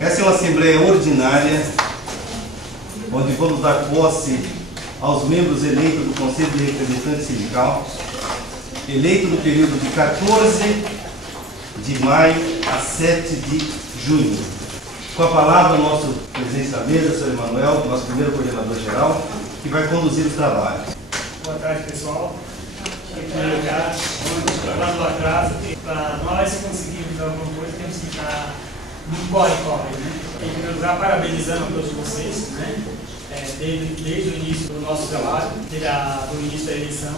Essa é uma assembleia ordinária, onde vamos dar posse aos membros eleitos do Conselho de Representantes Sindical, eleito no período de 14 de maio a 7 de junho. Com a palavra, o nosso presidente da mesa, o Sr. Emanuel, nosso primeiro coordenador geral, que vai conduzir os trabalhos. Boa tarde, pessoal. Em primeiro lugar, lá do atraso, para nós conseguirmos alguma coisa, temos que estar no corre-corre, né? Em primeiro lugar, parabenizando a todos vocês, né? Desde o início do nosso trabalho, do início da eleição,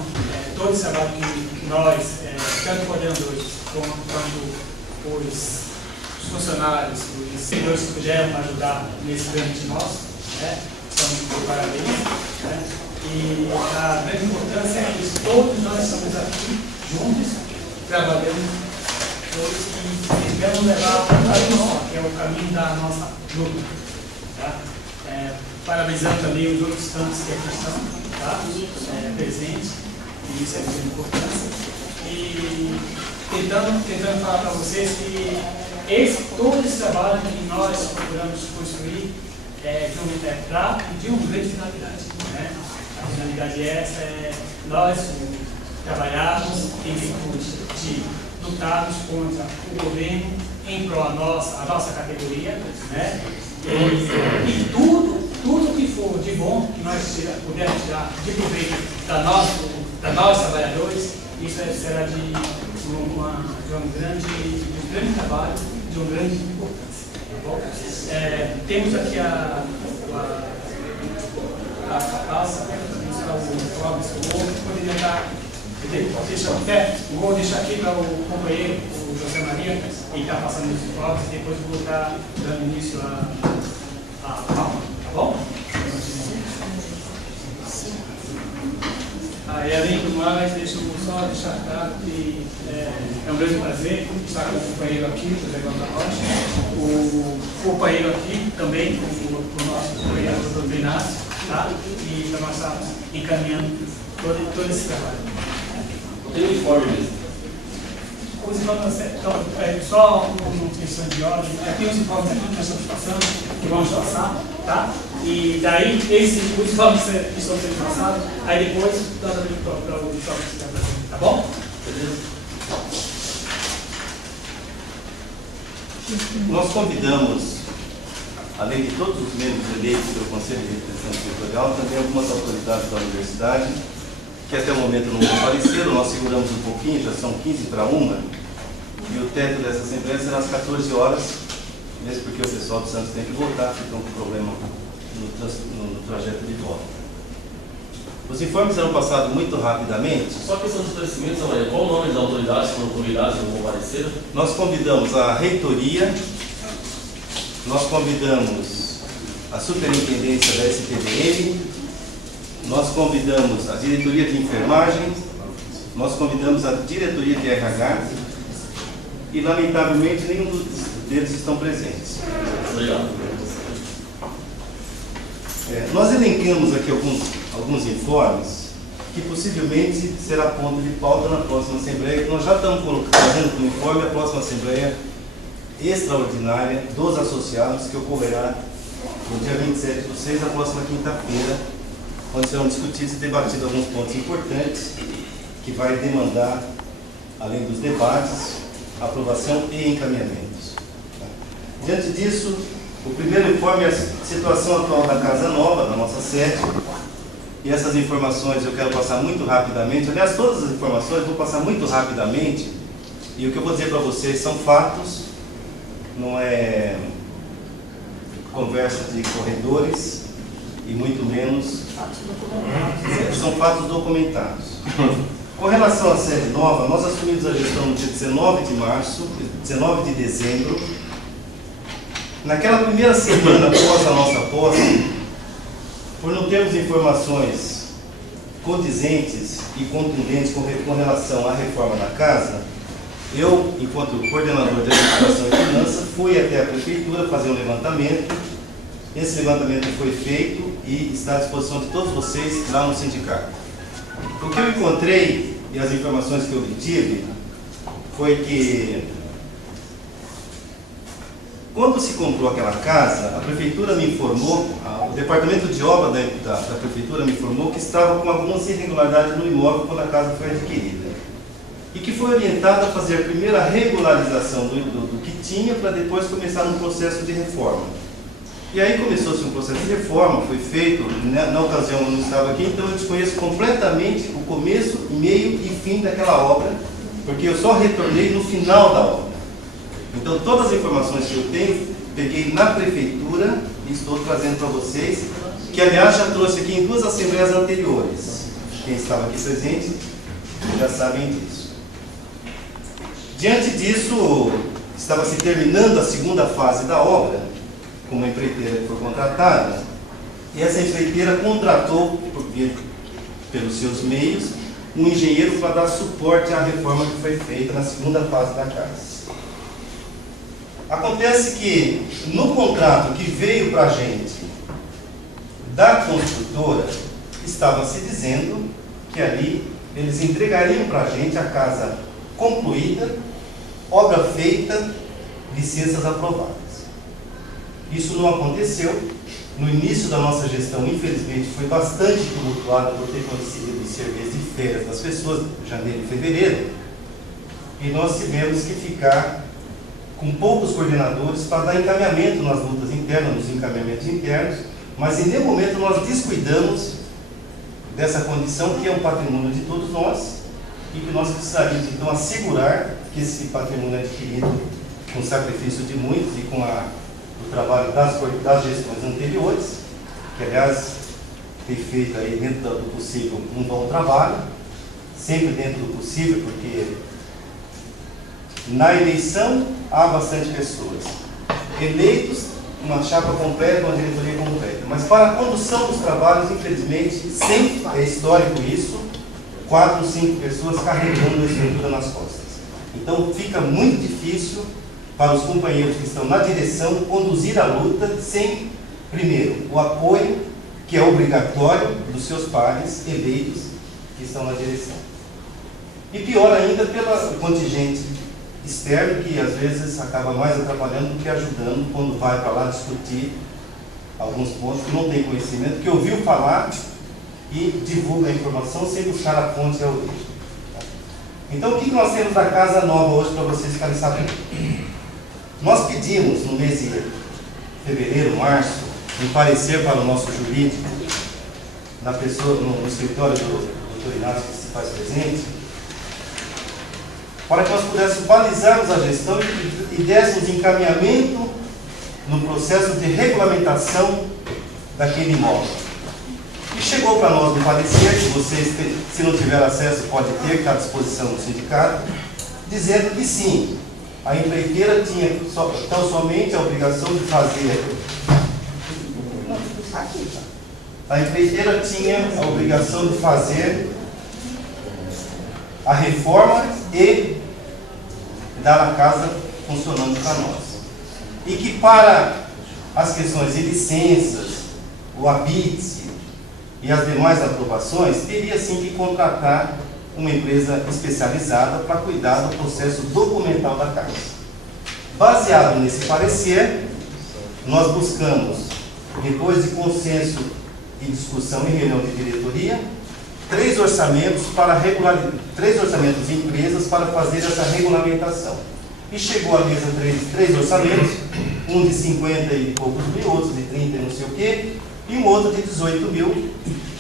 todo esse trabalho que nós, tanto coordenadores quanto os funcionários, os servidores que puderam ajudar nesse grande nosso, né? Então, parabéns. Né? E a grande importância é que todos nós estamos aqui juntos, trabalhando todos e devemos levar a nossa, que é o caminho da nossa luta. Tá? Parabenizando também os outros tantos que aqui estão, tá? Presentes, e isso é de grande importância. E tentando falar para vocês que todo esse trabalho que nós procuramos construir de uma grande finalidade. Né? A finalidade essa nós trabalharmos em virtude de lutarmos contra o governo em prol da nossa categoria, né? E tudo que for de bom que nós pudermos tirar de proveito da nós trabalhadores, isso será de um grande trabalho, de uma grande importância. Tá bom? Temos aqui a calça, o Clóvis, poderia estar. Vou deixar aqui para o companheiro, o José Maria, que está passando os informes, e depois vou estar dando início à palma, tá bom? E além do mais, deixa eu só deixar claro que é um grande prazer estar com o companheiro aqui, o José Gonçalves Rocha, o companheiro aqui também, o nosso companheiro, o doutor Inácio, tá? E para nós estarmos encaminhando todo esse trabalho. Tem um informe mesmo. Os informes, então, só uma questão de ordem, tem os informes aqui que nós estamos passando, que vamos passar, tá? E daí, os informes que estão sendo passados, aí depois, nós abrimos para o informe que está fazendo, tá bom? Beleza? Nós convidamos, além de todos os membros eleitos pelo Conselho de Representação Territorial, também algumas autoridades da universidade, que até o momento não compareceram. Nós seguramos um pouquinho, já são 15 para 1, e o teto dessa assembleia será às 14 horas, mesmo porque o pessoal do Santos tem que votar, que estão com problema no trajeto de volta. Os informes serão passados muito rapidamente. Só questão de esclarecimentos, amanhã. Qual o nome das autoridades que foram convidadas e não compareceram? Nós convidamos a reitoria, nós convidamos a superintendência da SPDM, nós convidamos a diretoria de enfermagem, nós convidamos a diretoria de RH e, lamentavelmente, nenhum deles estão presentes. Obrigado. Nós elencamos aqui alguns informes que possivelmente será ponto de pauta na próxima Assembleia, que nós já estamos trazendo como informe a próxima Assembleia Extraordinária dos Associados, que ocorrerá no dia 27/6, a próxima quinta-feira, onde serão discutidos e debatidos alguns pontos importantes que vai demandar, além dos debates, aprovação e encaminhamentos. Diante disso, o primeiro informe é a situação atual da Casa Nova, da nossa sede, e essas informações eu quero passar muito rapidamente. Aliás, todas as informações eu vou passar muito rapidamente, e o que eu vou dizer para vocês são fatos, não é conversa de corredores, e muito menos são fatos documentados. Com relação à sede nova, nós assumimos a gestão no dia 19 de dezembro. Naquela primeira semana após a nossa posse, por não termos informações condizentes e contundentes com relação à reforma da casa, eu, enquanto coordenador de administração e finanças, fui até a prefeitura fazer um levantamento. Esse levantamento foi feito e está à disposição de todos vocês lá no sindicato. O que eu encontrei e as informações que eu obtive foi que Quando se comprou aquela casa, a prefeitura me informou, o departamento de obra da prefeitura me informou que estava com algumas irregularidades no imóvel quando a casa foi adquirida. E que foi orientado a fazer a primeira regularização do que tinha para depois começar um processo de reforma. E aí começou-se um processo de reforma, foi feito, na ocasião eu não estava aqui, então eu desconheço completamente o começo, meio e fim daquela obra, porque eu só retornei no final da obra. Então todas as informações que eu tenho, peguei na prefeitura e estou trazendo para vocês, que aliás já trouxe aqui em 2 assembleias anteriores. Quem estava aqui presente já sabem disso. Diante disso, estava se terminando a segunda fase da obra, com uma empreiteira que foi contratada, e essa empreiteira contratou, pelos seus meios, um engenheiro para dar suporte à reforma que foi feita na segunda fase da casa. Acontece que, no contrato que veio para a gente da construtora, estava se dizendo que ali eles entregariam para a gente a casa concluída, obra feita, licenças aprovadas. Isso não aconteceu. No início da nossa gestão, infelizmente, foi bastante tumultuado por ter coincidido os serviços de férias das pessoas, janeiro e fevereiro, e nós tivemos que ficar com poucos coordenadores para dar encaminhamento nas lutas internas, nos encaminhamentos internos, mas em nenhum momento nós descuidamos dessa condição que é um patrimônio de todos nós e que nós precisaríamos então assegurar que esse patrimônio é adquirido com sacrifício de muitos e com o trabalho das gestões anteriores, que aliás tem feito aí dentro do possível um bom trabalho, sempre dentro do possível, porque na eleição há bastante pessoas. Eleitos, uma chapa completa, uma diretoria completa. Mas para a condução dos trabalhos, infelizmente, sempre é histórico isso, 4 ou 5 pessoas carregando a estrutura nas costas. Então fica muito difícil para os companheiros que estão na direção conduzir a luta sem, primeiro, o apoio, que é obrigatório, dos seus pares eleitos que estão na direção. E pior ainda, pelo contingente externo, que às vezes acaba mais atrapalhando do que ajudando quando vai para lá discutir alguns pontos que não tem conhecimento, que ouviu falar e divulga a informação sem buscar a fonte e a origem. Então, o que nós temos da Casa Nova hoje para vocês ficarem sabendo? Nós pedimos no mês de fevereiro, março, um parecer para o nosso jurídico, na pessoa, no escritório do Dr. Inácio, que se faz presente, para que nós pudéssemos balizarmos a gestão e dessemos encaminhamento no processo de regulamentação daquele imóvel. E chegou para nós no parecer, que vocês, se não tiver acesso, pode ter, que está à disposição do sindicato, dizendo que sim, a empreiteira tinha tão somente a obrigação de fazer. A empreiteira tinha a obrigação de fazer a reforma e dar a casa funcionando para nós. E que para as questões de licenças, o habite e as demais aprovações, teria sim que contratar uma empresa especializada para cuidar do processo documental da casa. Baseado nesse parecer, nós buscamos, depois de consenso e discussão em reunião de diretoria, 3 orçamentos de empresas para fazer essa regulamentação. E chegou à mesa 3 orçamentos, um de 50 e poucos mil, outro de 30 e não sei o quê, e um outro de 18 mil,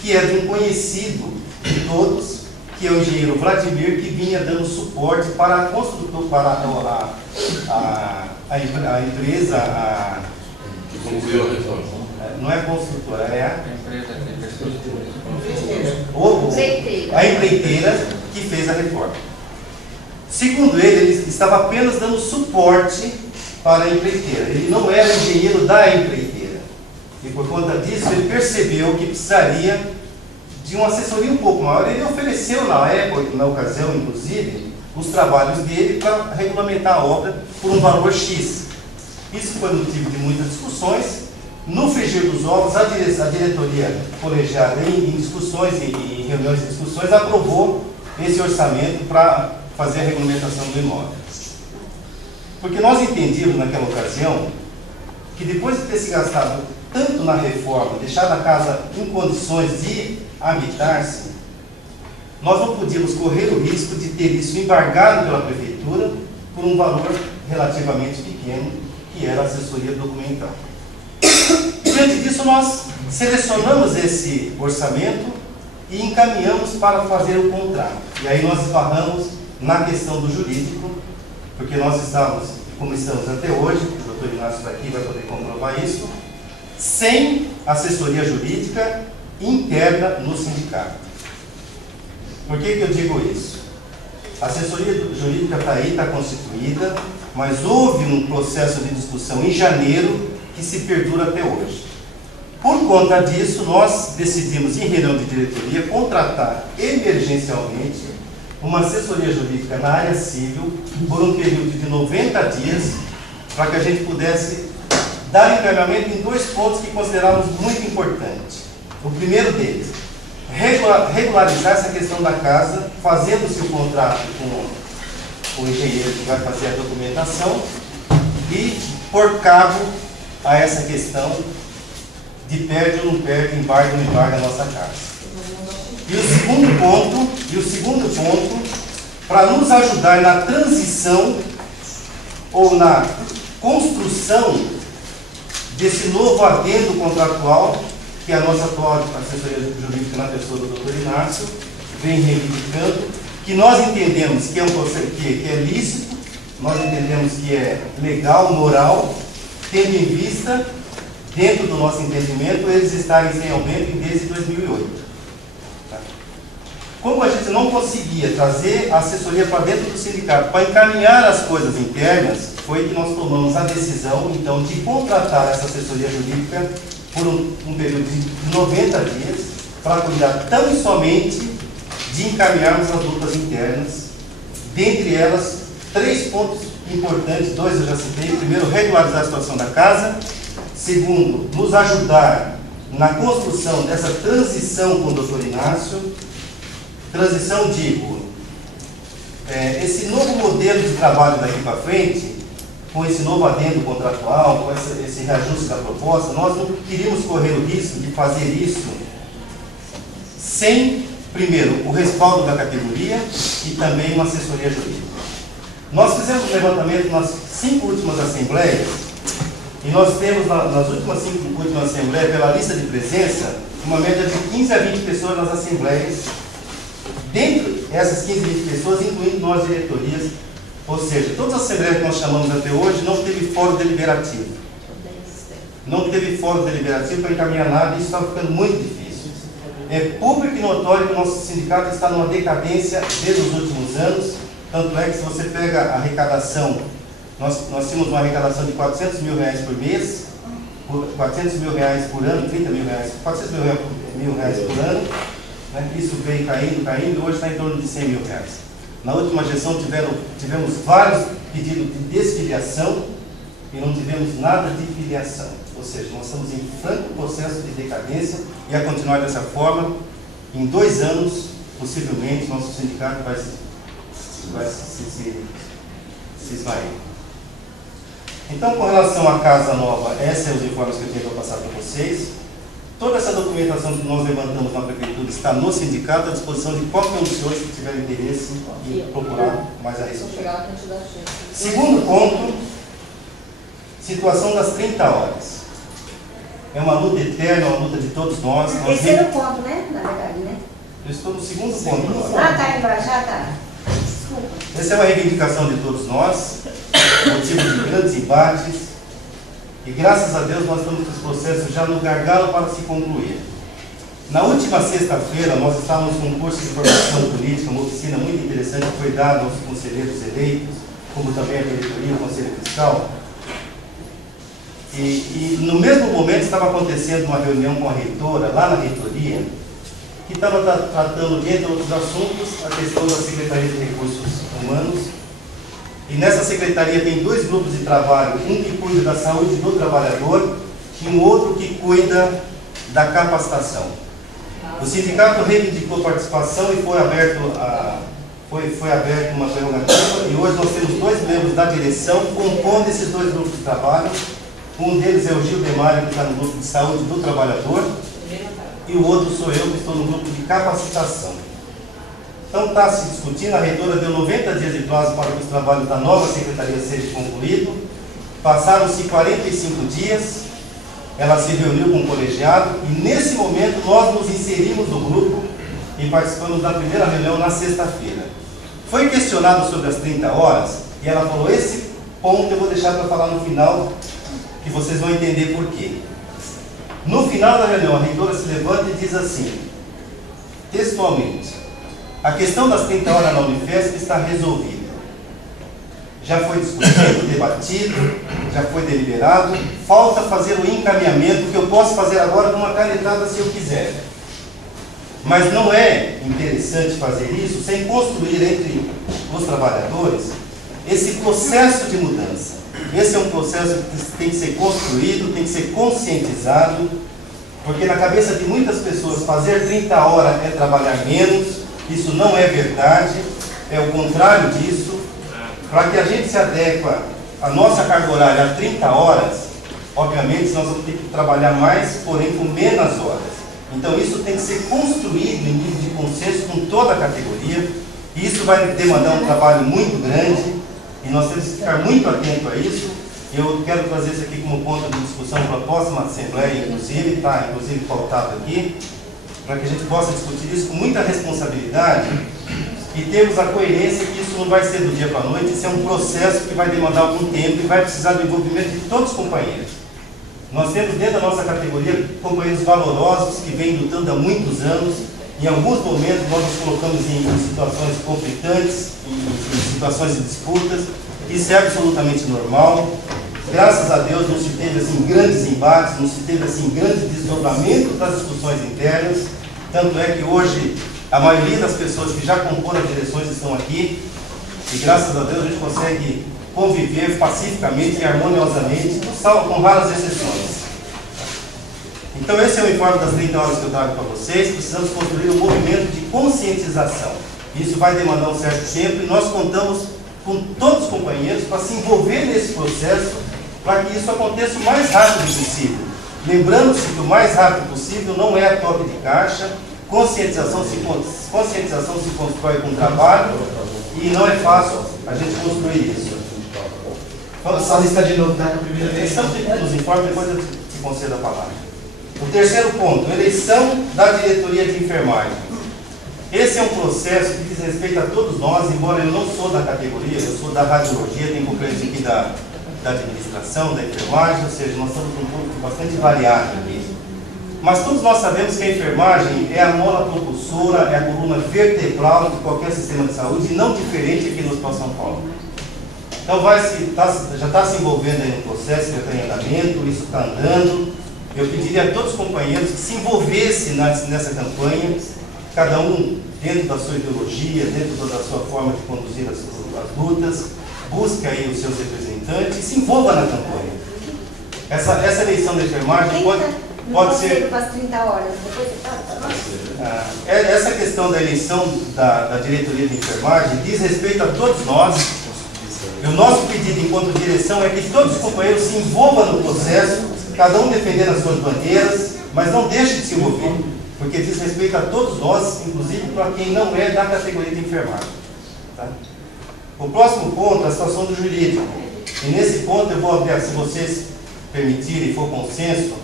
que é de um conhecido de todos, que é o engenheiro Vladimir, que vinha dando suporte para a construtora, para a empresa, não é construtora, é a empreiteira que fez a reforma. Segundo ele estava apenas dando suporte para a empreiteira. Ele não era engenheiro da empreiteira. E por conta disso, ele percebeu que precisaria de uma assessoria um pouco maior. Ele ofereceu na época, na ocasião, inclusive, os trabalhos dele para regulamentar a obra por um valor X. Isso foi motivo de muitas discussões. No frigir dos ovos, a diretoria colegiada, em discussões, em reuniões de discussões, aprovou esse orçamento para fazer a regulamentação do imóvel. Porque nós entendíamos naquela ocasião que depois de ter se gastado tanto na reforma, deixado a casa em condições de habitar-se, nós não podíamos correr o risco de ter isso embargado pela prefeitura por um valor relativamente pequeno, que era a assessoria documental. Diante disso, nós selecionamos esse orçamento e encaminhamos para fazer o contrato. E aí nós esbarramos na questão do jurídico, porque nós estamos, como estamos até hoje, o doutor Inácio está aqui, vai poder comprovar isso, sem assessoria jurídica interna no sindicato. Por que eu digo isso? A assessoria jurídica está aí, está constituída, mas houve um processo de discussão em janeiro que se perdura até hoje. Por conta disso, nós decidimos, em reunião de diretoria, contratar emergencialmente uma assessoria jurídica na área civil por um período de 90 dias, para que a gente pudesse dar encaminhamento em 2 pontos que consideramos muito importantes. O primeiro deles, regularizar essa questão da casa, fazendo-se o contrato com o engenheiro que vai fazer a documentação e por cabo a essa questão de perde ou não perde, embarga ou não embarga a nossa casa. E o segundo ponto, para nos ajudar na transição ou na construção desse novo adendo contratual que a nossa atual assessoria jurídica na pessoa do doutor Inácio vem reivindicando, que nós entendemos que é um processo que é lícito, nós entendemos que é legal, moral, tendo em vista, dentro do nosso entendimento, eles estarem sem aumento desde 2008. Como a gente não conseguia trazer a assessoria para dentro do sindicato para encaminhar as coisas internas, foi que nós tomamos a decisão, então, de contratar essa assessoria jurídica por um período de 90 dias, para cuidar tão e somente de encaminharmos as lutas internas, dentre elas, 3 pontos importantes, 2 eu já citei. Primeiro, regularizar a situação da casa. Segundo, nos ajudar na construção dessa transição com o doutor Inácio. Transição, digo, esse novo modelo de trabalho daqui para frente, com esse novo adendo contratual, com esse reajuste da proposta, nós não queríamos correr o risco de fazer isso sem, primeiro, o respaldo da categoria e também uma assessoria jurídica. Nós fizemos um levantamento nas 5 últimas assembleias e nós temos nas últimas 5 últimas assembleias, pela lista de presença, uma média de 15 a 20 pessoas nas assembleias. Dentro dessas 15 a 20 pessoas, incluindo nós diretorias, ou seja, todas as assembleias que nós chamamos até hoje não teve fórum deliberativo. Não teve fórum deliberativo para encaminhar nada e isso está ficando muito difícil. É público e notório que o nosso sindicato está numa decadência desde os últimos anos, tanto é que se você pega a arrecadação, nós tínhamos uma arrecadação de R$400 mil por mês, R$400 mil por ano, R$30 mil, R$400 mil por ano, né? Isso veio caindo e hoje está em torno de R$100 mil. Na última gestão tivemos vários pedidos de desfiliação e não tivemos nada de filiação. Ou seja, nós estamos em franco processo de decadência e a continuar dessa forma, em 2 anos, possivelmente, nosso sindicato vai se esvair. Então, com relação à casa nova, esses são os informes que eu tinha para passar para vocês. Toda essa documentação que nós levantamos na prefeitura está no sindicato, à disposição de qualquer um dos senhores que tiver interesse em procurar mais a respeito. Segundo ponto, situação das 30 horas. É uma luta eterna, uma luta de todos nós. Terceiro ponto, né? Na verdade, né? Eu estou no segundo ponto agora. Ah, tá embaixo, tá. Desculpa. Essa é uma reivindicação de todos nós, motivo de grandes embates. E graças a Deus nós estamos com esse processo já no gargalo para se concluir. Na última sexta-feira nós estávamos com um curso de formação política, uma oficina muito interessante que foi dada aos conselheiros eleitos, como também a diretoria, o conselho fiscal. E no mesmo momento estava acontecendo uma reunião com a reitora, lá na reitoria, que estava tratando, dentre outros assuntos, a questão da Secretaria de Recursos Humanos. E nessa secretaria tem 2 grupos de trabalho, um que cuida da saúde do trabalhador e um outro que cuida da capacitação. O sindicato reivindicou participação e foi aberto uma prerrogativa e hoje nós temos 2 membros da direção compondo esses 2 grupos de trabalho, Um deles é o Gil Demário, que está no grupo de saúde do trabalhador, e o outro sou eu, que estou no grupo de capacitação. Então está se discutindo, a reitora deu 90 dias de prazo para que os trabalhos da nova secretaria sejam concluídos. Passaram-se 45 dias, ela se reuniu com o colegiado e nesse momento nós nos inserimos no grupo e participamos da primeira reunião na sexta-feira. Foi questionado sobre as 30 horas e ela falou, esse ponto eu vou deixar para falar no final, que vocês vão entender por quê. No final da reunião, a reitora se levanta e diz assim, textualmente, a questão das 30 horas na Unifesp está resolvida. Já foi discutido, debatido, já foi deliberado, falta fazer o encaminhamento, que eu posso fazer agora com uma canetada se eu quiser. Mas não é interessante fazer isso sem construir entre os trabalhadores esse processo de mudança. Esse é um processo que tem que ser construído, tem que ser conscientizado, porque na cabeça de muitas pessoas fazer 30 horas é trabalhar menos, isso não é verdade, é o contrário disso. Para que a gente se adeque à nossa carga horária a 30 horas, obviamente nós vamos ter que trabalhar mais, porém com menos horas. Então isso tem que ser construído em nível de consenso com toda a categoria, e isso vai demandar um trabalho muito grande, e nós temos que ficar muito atentos a isso. Eu quero trazer isso aqui como ponto de discussão para a próxima Assembleia, inclusive, está inclusive pautado aqui, para que a gente possa discutir isso com muita responsabilidade, e temos a coerência que isso não vai ser do dia para a noite, isso é um processo que vai demandar algum tempo e vai precisar do envolvimento de todos os companheiros. Nós temos dentro da nossa categoria companheiros valorosos que vêm lutando há muitos anos. Em alguns momentos nós nos colocamos em situações conflitantes, em situações de disputas. Isso é absolutamente normal. Graças a Deus não se teve assim grandes embates, não se teve assim grande desdobramento das discussões internas. Tanto é que hoje a maioria das pessoas que já comporam as direções estão aqui e graças a Deus a gente consegue conviver pacificamente e harmoniosamente, salvo com raras exceções. Então esse é o informe das 30 horas que eu trago para vocês. Precisamos construir um movimento de conscientização. Isso vai demandar um certo tempo e nós contamos com todos os companheiros para se envolver nesse processo, para que isso aconteça o mais rápido possível. Lembrando-se que o mais rápido possível não é a toque de caixa. Conscientização se constrói com trabalho e não é fácil a gente construir isso. Só lista de novo, tá? Estamos nos informes, depois eu te concedo a palavra. O terceiro ponto, eleição da diretoria de enfermagem. Esse é um processo que diz respeito a todos nós, embora eu não sou da categoria, eu sou da radiologia, tenho companheiros aqui da administração, da enfermagem, ou seja, nós estamos com um público bastante variado aqui. Mas todos nós sabemos que a enfermagem é a mola propulsora, é a coluna vertebral de qualquer sistema de saúde, e não diferente aqui no Hospital São Paulo. Então já está se envolvendo aí no processo, já está em andamento, isso está andando. Eu pediria a todos os companheiros que se envolvessem nessa campanha, cada um dentro da sua ideologia, dentro da sua forma de conduzir as lutas, busque aí os seus representantes e se envolva na campanha. Essa eleição da enfermagem pode ser... para as 30 horas, depois você fala para nós? Essa questão da eleição da diretoria de enfermagem diz respeito a todos nós. E o nosso pedido enquanto direção é que todos os companheiros se envolvam no processo, cada um defendendo as suas bandeiras, mas não deixe de se envolver, porque diz respeito a todos nós, inclusive para quem não é da categoria de enfermagem. Tá? O próximo ponto é a situação do jurídico. E nesse ponto eu vou ampliar, se vocês permitirem e for consenso,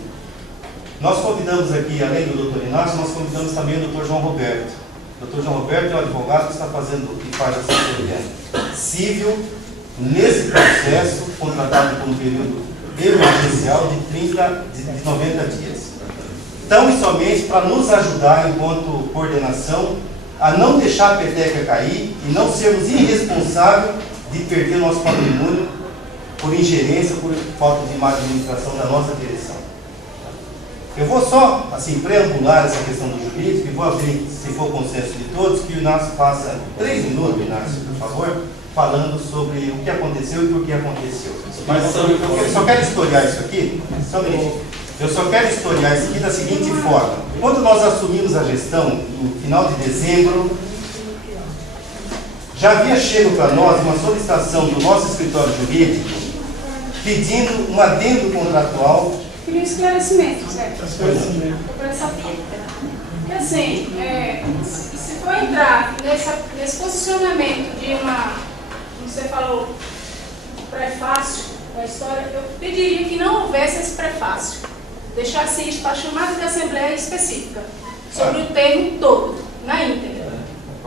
nós convidamos aqui, além do Dr. Inácio, nós convidamos também o Dr. João Roberto. O Dr. João Roberto é um advogado que está fazendo, que faz assessoria civil nesse processo, contratado por um período emergencial de 90 dias. Tão e somente para nos ajudar, enquanto coordenação, a não deixar a peteca cair e não sermos irresponsáveis de perder nosso patrimônio por ingerência, por falta de má administração da nossa direção. Eu vou só, assim, preambular essa questão do jurídico e vou abrir, se for consenso de todos, que o Inácio faça 3 minutos, Inácio, por favor, falando sobre o que aconteceu e por que aconteceu. Mas eu só quero historiar isso aqui, só um minutinho. Eu só quero historiar isso aqui da seguinte forma. Quando nós assumimos a gestão, no final de dezembro, já havia chego para nós uma solicitação do nosso escritório jurídico pedindo um adendo contratual. Queria um esclarecimento, certo? Esclarecimento. Para saber. Porque assim, se for entrar nesse posicionamento de uma, como você falou, prefácio da história, eu pediria que não houvesse esse prefácio. Deixasse isso para chamada de assembleia específica, sobre o termo todo, na íntegra.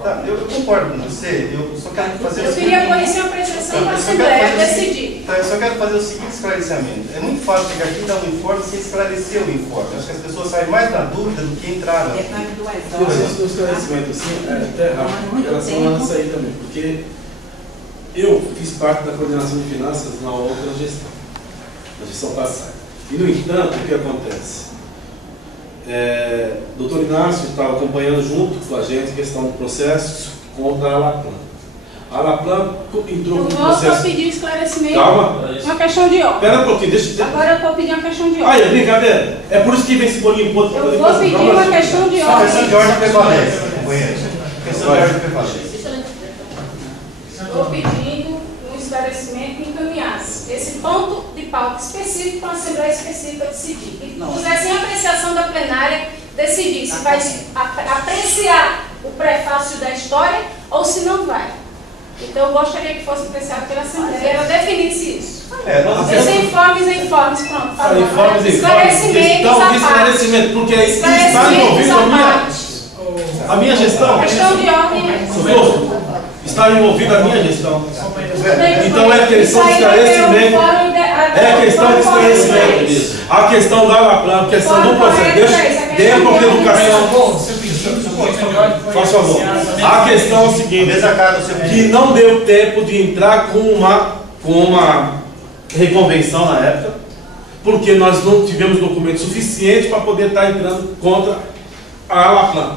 Tá, eu concordo com você, eu só quero fazer Eu o queria seguinte... conhecer a apreciação da Eu só assembleia quero fazer o decidir. Tá, eu só quero fazer o seguinte esclarecimento. É muito fácil chegar aqui e dar um informe sem esclarecer o informe. Acho que as pessoas saem mais na dúvida do que entraram. O esclarecimento, assim, é até rápido em relação a isso aí também, porque eu fiz parte da coordenação de finanças na outra gestão, na gestão passada. E, no entanto, o que acontece? O Dr. Inácio estava acompanhando junto com a gente a questão do processo contra a Alaplan. A Alaplan entrou com o processo... Eu vou pedir esclarecimento. Calma. Uma questão de ordem. Espera um pouquinho, deixa eu... Agora eu vou pedir uma questão de Ah, ordem. é brincadeira? É por isso que vem esse bolinho ponto. Eu vou pedir uma questão de A questão de ordem. ordem prevalece, companheiro. A questão de ordem prevalece. Estou pedindo um esclarecimento e encaminhasse esse ponto de pauta específico para a Assembleia Específica decidir. E pusesse em apreciação da plenária decidir se vai apreciar o prefácio da história ou se não vai. Então eu gostaria que fosse apreciado pela Assembleia, ela definisse isso. Esses informes, pronto. Falou. Informes, Esclarecimentos então, à parte. esclarecimento, porque aí está Esclarecimentos envolvido à a minha gestão. A questão de ordem é... Socorro. Está envolvida a minha gestão. Então é questão de Isso aí vai ter um esclarecimento. fórum É questão de esclarecimento. A questão da Alaplan, a questão do processo. Deixa a pouco de educação. Faz favor. A questão é o seguinte: que não deu tempo de entrar com uma reconvenção na época, porque nós não tivemos documento suficiente para poder estar entrando contra a Alaplan.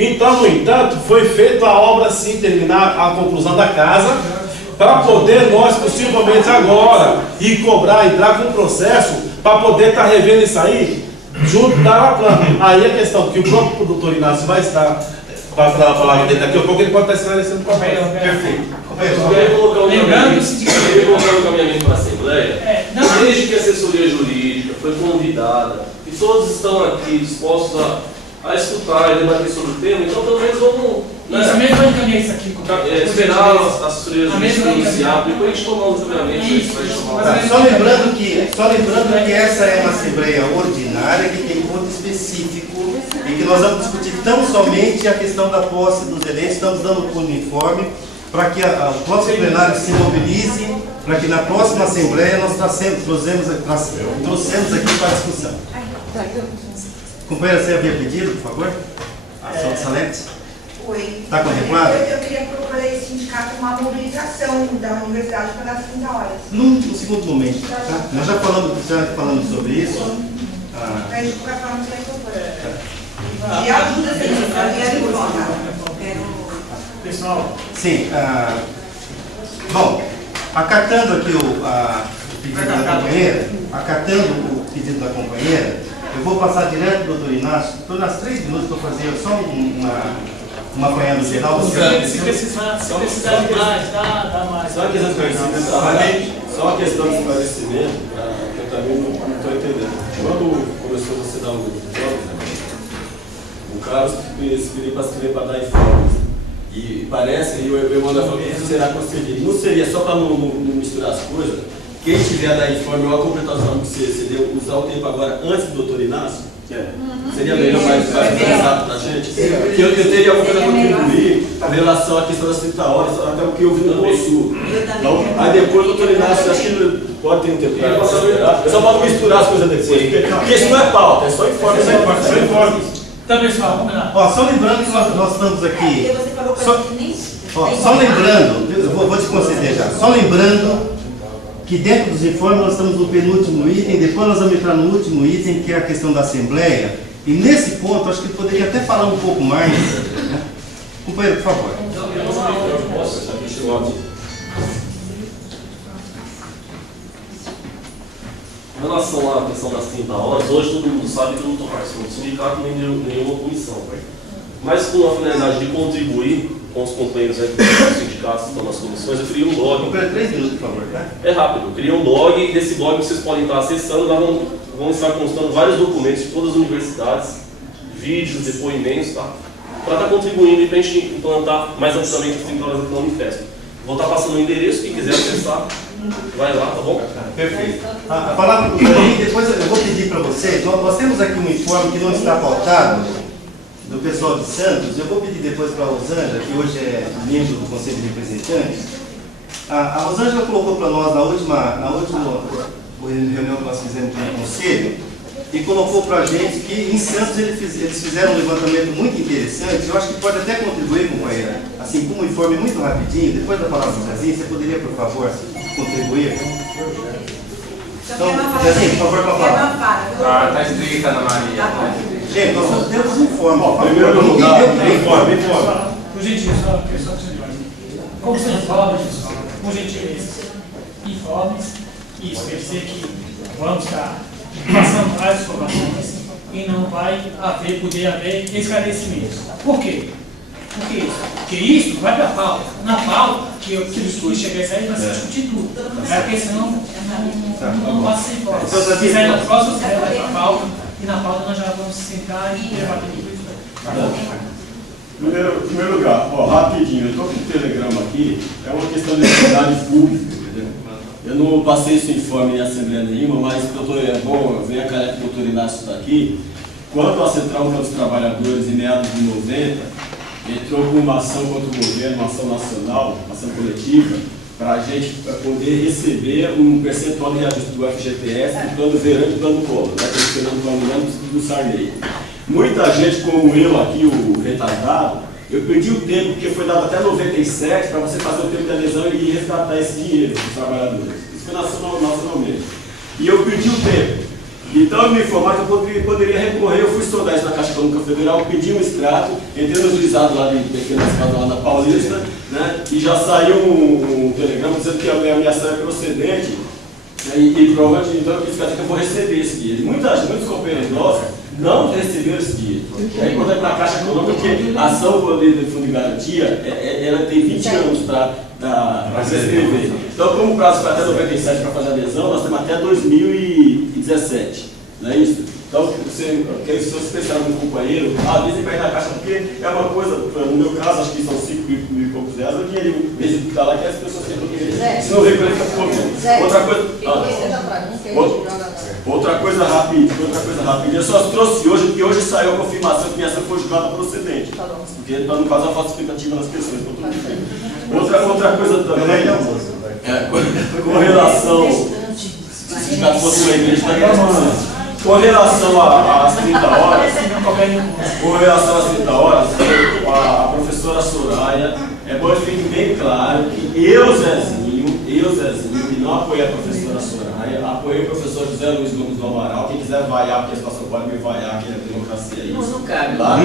Então, no entanto, foi feita a obra sim, terminar a conclusão da casa, para poder nós, possivelmente agora, ir cobrar, entrar com o processo, para poder estar revendo isso aí, junto da Alaplan. Aí a questão que o próprio doutor Inácio vai estar, para falar a palavra dele daqui a pouco, ele pode estar esclarecendo para nós. Perfeito. Eu queria colocar um caminhamento para a Assembleia, desde que a assessoria jurídica foi convidada, e todos estão aqui dispostos a escutar e debater sobre o tema, então pelo menos vamos esperar a assessoria jurídica iniciar, depois a gente tomar um caminhamento. Só lembrando que essa é uma Assembleia ordinária que tem ponto específico e que nós vamos discutir tão somente a questão da posse dos eleitos, estamos dando um uniforme para que o próximo plenário se mobilize, para que na próxima Assembleia nós trouxemos aqui para a discussão. Companheira, você havia pedido, por favor? A ação de Salete? Oi. Está contemplado? Eu queria procurar esse sindicato uma mobilização da universidade para dar 30 horas. Num segundo momento. Tá? Nós já falamos sobre isso. A gente vai falar sobre a e ajuda a Pessoal. Sim. Bom, acatando aqui o pedido da companheira, eu vou passar direto para o doutor Inácio. Estou nas 3 minutos para fazer só uma apanhada geral. Se precisar de mais, dá mais. Só uma questão de esclarecimento, que eu também não estou entendendo. Quando começou você dar um grupo de jovens, o Carlos se pediu para escrever para dar informes. E parece, e eu mando a falar que isso será concedido. Não seria só para não misturar as coisas? Quem tiver dar informe ou a completação que você deu, usar o tempo agora antes do doutor Inácio? Seria melhor mais pesado para a gente? Porque eu teria alguma coisa a contribuir em relação à questão das 30 horas, até o que eu vi no Sul. Então, aí depois o doutor Inácio, acho que pode ter um tempo para esperar. Só para não misturar as coisas depois. Porque isso não é pauta, é só informe. Só informe. Então, pessoal, vamos lá. Só lembrando que nós estamos aqui. Só lembrando, eu vou te conceder já. Só lembrando que dentro dos informes nós estamos no penúltimo item, depois nós vamos entrar no último item, que é a questão da Assembleia, e nesse ponto acho que poderia até falar um pouco mais. Né? Companheiro, por favor. Em relação à questão das 30 horas, hoje todo mundo sabe que eu não estou participando do sindicato nem de nenhuma comissão. mas com a finalidade de contribuir com os companheiros dos sindicatos que estão nas comissões, eu criei um blog. Comprei 3 minutos, por favor, tá? É rápido, eu criei um blog e desse blog vocês podem estar acessando, lá vão estar constando vários documentos de todas as universidades, vídeos, depoimentos, tá? Para estar contribuindo e para a gente implantar mais amplamente as 30 horas aqui na Unifesp. Vou estar passando o endereço, quem quiser acessar, vai lá, tá bom? Perfeito. A palavra para o depois eu vou pedir para vocês, nós temos aqui um informe que não está pautado, do pessoal de Santos. Eu vou pedir depois para a Rosângela, que hoje é membro do Conselho de Representantes. A Rosângela colocou para nós na última reunião que nós fizemos com o Conselho, e colocou para a gente que em Santos eles fizeram um levantamento muito interessante. Eu acho que pode até contribuir, companheira, assim, com um informe muito rapidinho. Depois da palavra do Zezinho, você poderia, por favor, contribuir? Então, Zezinho, por favor, para falar. Está escrita, Ana Maria. Gente, nós temos um informe. Primeiro lugar, informe. Por gentileza, pessoal, como são informes, pessoal, por gentileza, informes, isso quer dizer que vamos estar passando várias informações e não vai poder haver esclarecimentos. Por quê? Porque isso vai para a pauta. Na pauta, que eu discuto chegar isso aí, vai ser discutir tudo. Porque senão não passa sem pauta. Se quiser na próxima, você vai para a pauta. E na pauta nós já vamos sentar e debater tudo isso. Tá bom? Em primeiro lugar, rapidinho, eu estou com um telegrama aqui, é uma questão de utilidade pública, entendeu? Eu não passei esse informe em assembleia nenhuma, mas é bom ver a careca que o doutor Inácio está aqui. Quando a Central União dos Trabalhadores, em meados de 90, entrou com uma ação contra o governo, uma ação nacional, uma ação coletiva, para a gente poder receber um percentual de reajuste do FGTS, do plano Verão e do plano Collor, né, que é o plano do Sarney. Muita gente, como eu aqui, o retardado, eu perdi o tempo, porque foi dado até 97 para você fazer o tempo de adesão e resgatar esse dinheiro dos trabalhadores. Isso foi nacionalmente. E eu perdi o tempo. Então, eu me informaram que eu poderia recorrer. Eu fui estudar isso na Caixa Econômica Federal, pedi um extrato, entrei no juizado lá de pequenas casas lá na Paulista, né, e já saiu um telegrama dizendo que a minha ação é procedente, né, e provavelmente, então, eu quis dizer que eu vou receber esse dinheiro. Muitos companheiros nossos não receberam esse dinheiro. É importante para a Caixa Econômica, porque a ação de fundo de garantia, ela tem 20 anos para se inscrever. Então, como o prazo foi até 97 para fazer adesão, nós temos até 2017. Não é isso? Então, se você pensar no companheiro, avise para ir na Caixa, porque é uma coisa, no meu caso, acho que são 5 mil e poucos reais, o dinheiro mesmo que está lá, que as pessoas têm que se não recolher, fica pouco. Outra coisa rápida, eu só trouxe hoje, porque hoje saiu a confirmação que minha ação foi julgada procedente. Porque para não causar falta expectativa nas pessoas. Outra coisa também, com relação. Se a igreja está acabando. Com relação às 30 horas, a professora Soraya, é bom que fique bem claro que eu, Zezinho, que não apoiei a professora Soraya, apoiei o professor José Luiz Gomes do Amaral. Quem quiser vaiar, porque a situação pode me vaiar, que é democracia isso. Não cabe. Lá,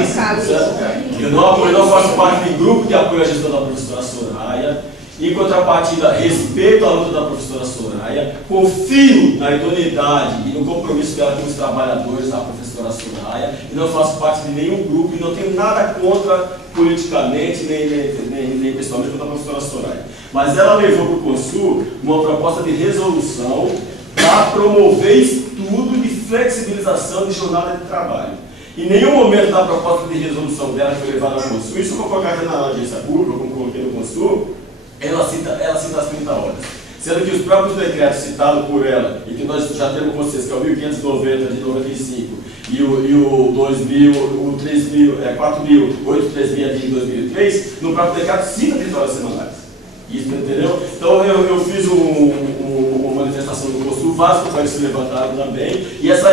eu não faço parte de grupo que apoia a gestão da professora Soraya. Em contrapartida, respeito a luta da professora Soraya, confio na idoneidade e no compromisso dela com os trabalhadores da professora Soraya, e não faço parte de nenhum grupo e não tenho nada contra politicamente, nem pessoalmente contra a professora Soraya. Mas ela levou para o Consul uma proposta de resolução para promover estudo de flexibilização de jornada de trabalho. Em nenhum momento da proposta de resolução dela que foi levada ao Consul, isso foi colocado na audiência pública, como coloquei no Consul, ela cita as 30 horas. Sendo que os próprios decretos citados por ela, e que nós já temos com vocês, que é o 1590 de 95 e o 4.836 de 2003, no próprio decreto cita 30 horas semanais. Isso, entendeu? Então eu fiz uma manifestação do Consul, vários companheiros se levantaram também, e essa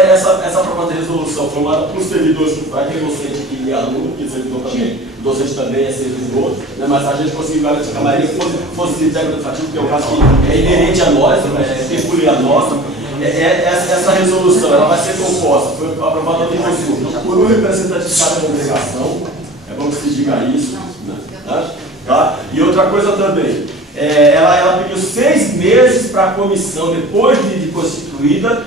proposta de resolução formada por servidores do FAI, que é docente e aluno, que servidor também, o docente também é servidor, né, mas a gente conseguiu garantir que a maioria fosse de técnico administrativo, que é um caso que é inerente a nós, é peculiar nossa. Essa resolução ela vai ser composta, foi aprovada no Consul por um representante de cada congregação, é bom que se diga isso, né? Tá? E outra coisa também, ela pediu 6 meses para a comissão, depois de constituída,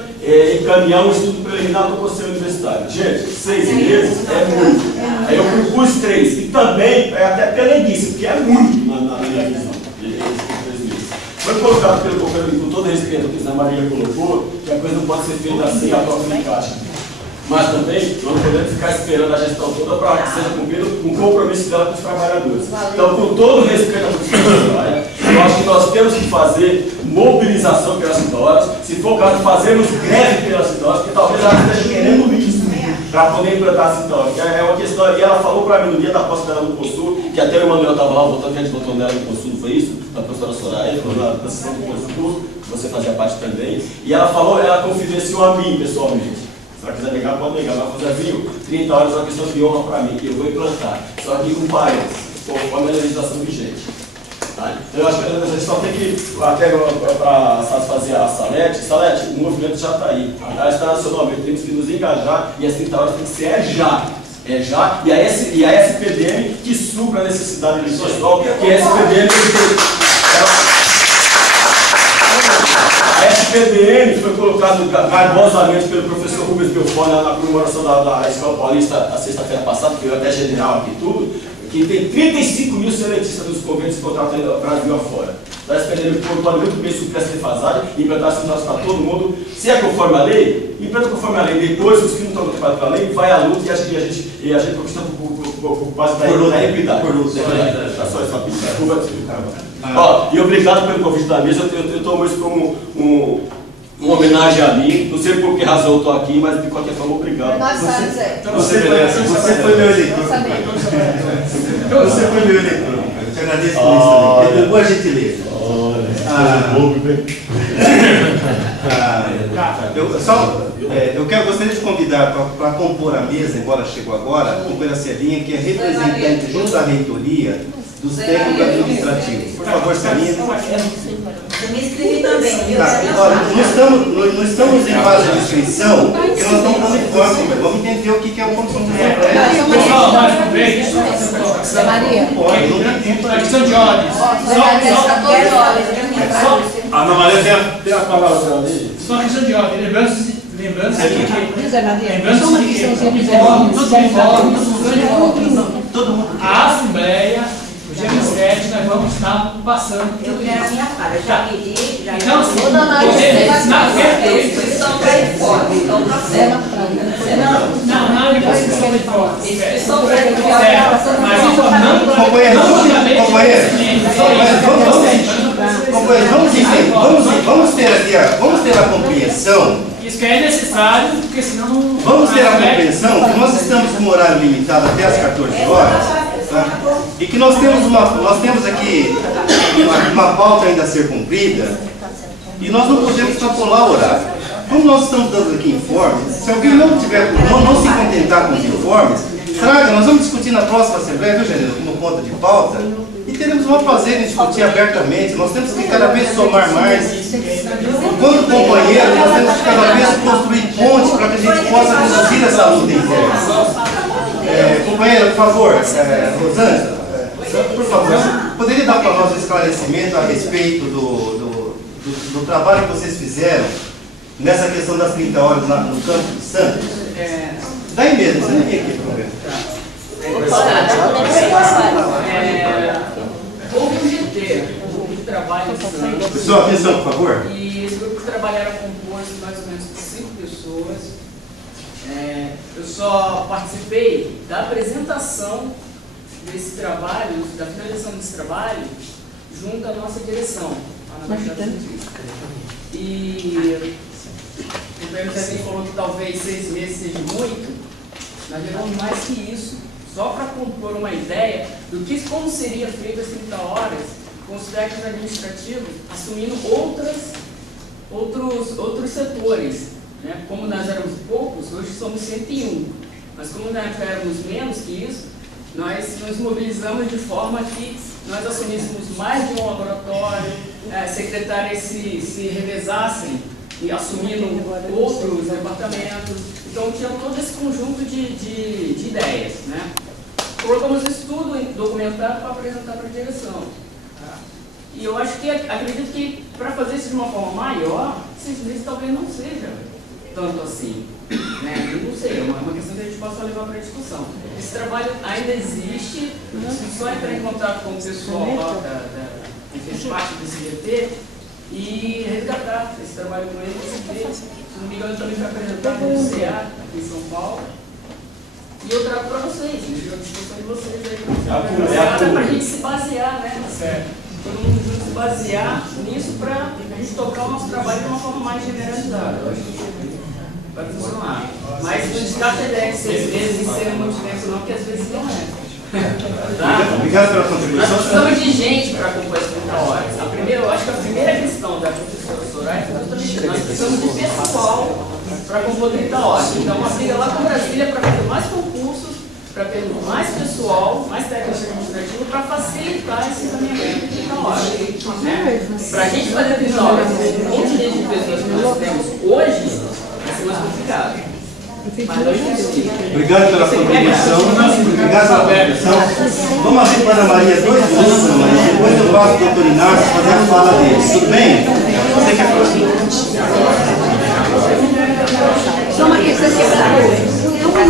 encaminhar um estudo preliminar do Conselho Universitário. Gente, 6 meses é muito. Aí eu propus 3, e também é até peleguice, porque é muito na minha visão. Foi colocado pelo governo, com todo respeito ao que a Maria colocou, que a coisa não pode ser feita assim a própria caixa. Mas também não podemos ficar esperando a gestão toda para que seja cumprido um compromisso dela com os trabalhadores. Então, com todo respeito à funcionária, eu acho que nós temos que fazer mobilização pelas Citórias, se for o caso, fazermos greve pelas Citórias, porque talvez ela esteja querendo isso para poder implantar a Citória. É uma questão, e ela falou para mim no dia da posse dela no Consul, que até o Emanuel estava lá, voltando, que a gente votou nela no Consul, não foi isso? Da professora Soraya, na sessão do Consul, você fazia parte também, e ela falou, ela confidenciou a mim pessoalmente. Se ela quiser negar, pode negar. Ela falou, viu, 30 horas é uma questão de honra para mim, que eu vou implantar. Só que com parênteses, conforme a legislação vigente. Tá? Então, eu acho que a gente só tem que, até para satisfazer a Salete, o movimento já está aí. Ela está nacionalmente, temos que nos engajar e as 30 horas tem que ser já. É já, e a SPDM que supra a necessidade legislativa, que a SPDM a SPDM foi colocado garbosamente pelo professor Rubens Belfort na comemoração da Escola Paulista a sexta-feira passada, que eu até general aqui tudo, que tem 35 mil seletistas dos conventos contratados no Brasil afora. A SPDM pode muito bem suprir essa defasagem e implantar sintomas para todo mundo. Se é conforme a lei, implanta conforme a lei. Depois, os que não estão contemplados pela lei, vai à luta e a gente conquista por base da equidade. Por luta, é só isso aqui. E obrigado pelo convite da mesa. Eu tomo isso como uma homenagem a mim. Não sei por que razão eu estou aqui, mas de qualquer forma, obrigado. Nós sabemos, Você foi meu eleitor. Você foi meu eleitor. Eu te agradeço por isso também. Boa gentileza. Eu gostaria de convidar para compor a mesa, embora chegou agora, a companheira Celinha, que é representante junto à reitoria dos técnicos administrativos. Por favor, Celinha. Eu me inscrevi também, viu? Olha, não estamos em fase de inscrição, porque nós estamos dando informe, mas vamos entender o que é o condição de Pessoal, mais uma vez, Maria. a questão de ordens. A Ana Maria tem a palavra dela ali. Só uma questão de ordem. Lembrando-se a Assembleia, o dia 27, nós vamos estar passando. Eu quero a minha cara, eu já pedi, já então, assim, inscrição para informe, então tá certo. Não é inscrição para informe. Inscrição para informe. Mas informando, vamos ter a compreensão. Isso que é necessário, porque senão não. Vamos ter a compreensão que nós estamos com um horário limitado até as 14 horas, tá? E que nós temos aqui uma pauta ainda a ser cumprida e nós não podemos extrapolar o horário. Como nós estamos dando aqui informes, se alguém não se contentar com os informes, traga, nós vamos discutir na próxima Assembleia, viu, Janine, no ponto de pauta, e teremos um prazer em discutir abertamente. Nós temos que cada vez somar mais. Enquanto companheiro, nós temos que cada vez construir pontes para que a gente possa conduzir essa luta interna. Companheira, por favor, Rosângela, por favor, poderia dar para nós um esclarecimento a respeito do trabalho que vocês fizeram nessa questão das 30 horas lá no campo de Santos? Daí mesmo, você não vem aqui para ver. Houve um GT, um grupo de trabalho em Santos. Pessoal, atenção, por favor. E esse grupo de trabalho era composto mais ou menos por 5 pessoas. Eu só participei da apresentação desse trabalho, da finalização desse trabalho, junto à nossa direção, a Baixada Santista. E o PMCB falou que talvez 6 meses seja muito, nós levamos mais que isso, só para compor uma ideia do que como seria feito as 30 horas com os técnicos administrativos assumindo outros setores. Né? Como nós éramos poucos, hoje somos 101, mas como nós éramos menos que isso, nós nos mobilizamos de forma que nós assumíssemos mais de um laboratório, secretárias se revezassem e assumindo outros departamentos. Então tinha todo esse conjunto de ideias. Né? Colocamos isso tudo documentado para apresentar para a direção. E eu acredito que para fazer isso de uma forma maior, 6 meses talvez não seja tanto assim, né? Eu não sei, é uma questão que a gente possa levar para discussão. Esse trabalho ainda existe, só entrar em contato com o pessoal lá que fez parte desse GT e resgatar esse trabalho com ele, se não me engano, também foi apresentado no CEA, aqui em São Paulo. E eu trago para vocês, a discussão de vocês aí, para a gente se basear, né? Certo. Todo mundo junto se basear nisso para a gente tocar o nosso trabalho de uma forma mais generalizada. Eu acho que vai funcionar. Mas não descarta a ideia de 6 meses e ser muito tempo, não, que às vezes não é. Tá? Obrigado pela contribuição. Nós precisamos de gente para compor as 30 horas. Eu acho que a primeira questão da professora Soraya é justamente nós precisamos de pessoal para compor 30 horas. Então, uma briga lá com Brasília para fazer mais concursos, para ter mais pessoal, mais técnico administrativo, para facilitar esse encaminhamento de 30 horas. Né? Para a gente fazer 30 horas, o quantidade de pessoas que nós temos hoje, vai ser mais complicado. Obrigado pela contribuição. Obrigado pela contribuição. Vamos abrir para a Ana Maria 2 minutos, Ana Maria. Depois eu passo o doutor Inácio fazer a fala dele. Tudo bem? Você quer falar? Só uma questão que eu vou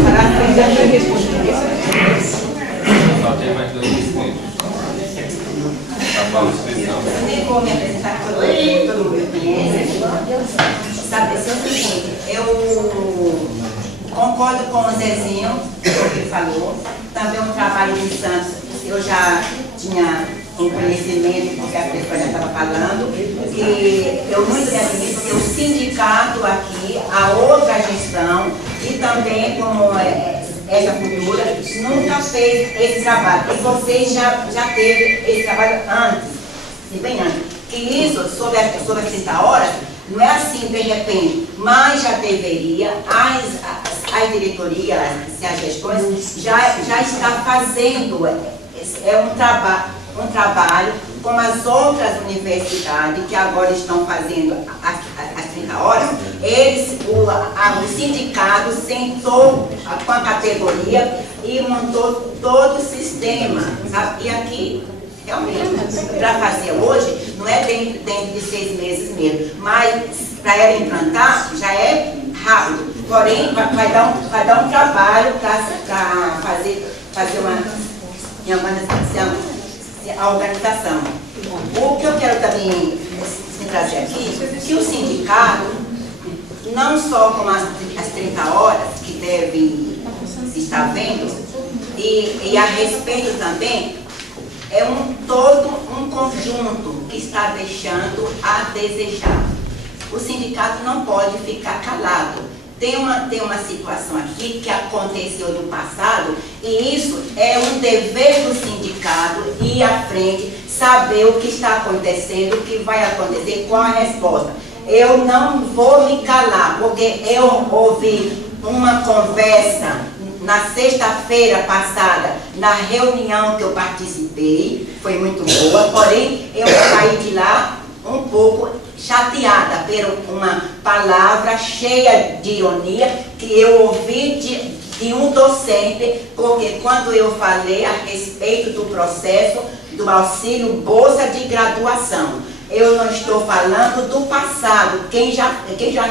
Só tem mais 2 inscritos. Eu nem vou me apresentar porque todo mundo conhece. Sabe, é o seguinte, eu concordo com o Zezinho, que ele falou. Também um trabalho de Santos, eu já tinha um conhecimento, porque a pessoa já estava falando, e eu muito me admiro, porque o sindicato aqui, a outra gestão, e também como essa cultura, nunca fez esse trabalho. E vocês já teve esse trabalho antes, e bem antes. E isso, sobre as 30 horas, não é assim de repente, mas já deveria, as diretorias, as gestões, já está fazendo, um trabalho com as outras universidades que agora estão fazendo as 30 horas. O sindicato sentou com a categoria e montou todo o sistema, sabe? E aqui, realmente, para fazer hoje, não é dentro de 6 meses mesmo, mas para ela implantar já é rápido. Porém, vai dar um trabalho para fazer a organização. O que eu quero também trazer aqui é que o sindicato, não só com as 30 horas que deve estar vendo, e a respeito também, é todo um conjunto que está deixando a desejar. O sindicato não pode ficar calado. Tem uma situação aqui que aconteceu no passado, e isso é um dever do sindicato ir à frente, saber o que está acontecendo, o que vai acontecer, qual a resposta. Eu não vou me calar, porque eu ouvi uma conversa na sexta-feira passada, na reunião que eu participei, foi muito boa, porém eu saí de lá um pouco chateada por uma palavra cheia de ironia que eu ouvi de um docente, porque quando eu falei a respeito do processo do auxílio bolsa de graduação, eu não estou falando do passado, quem já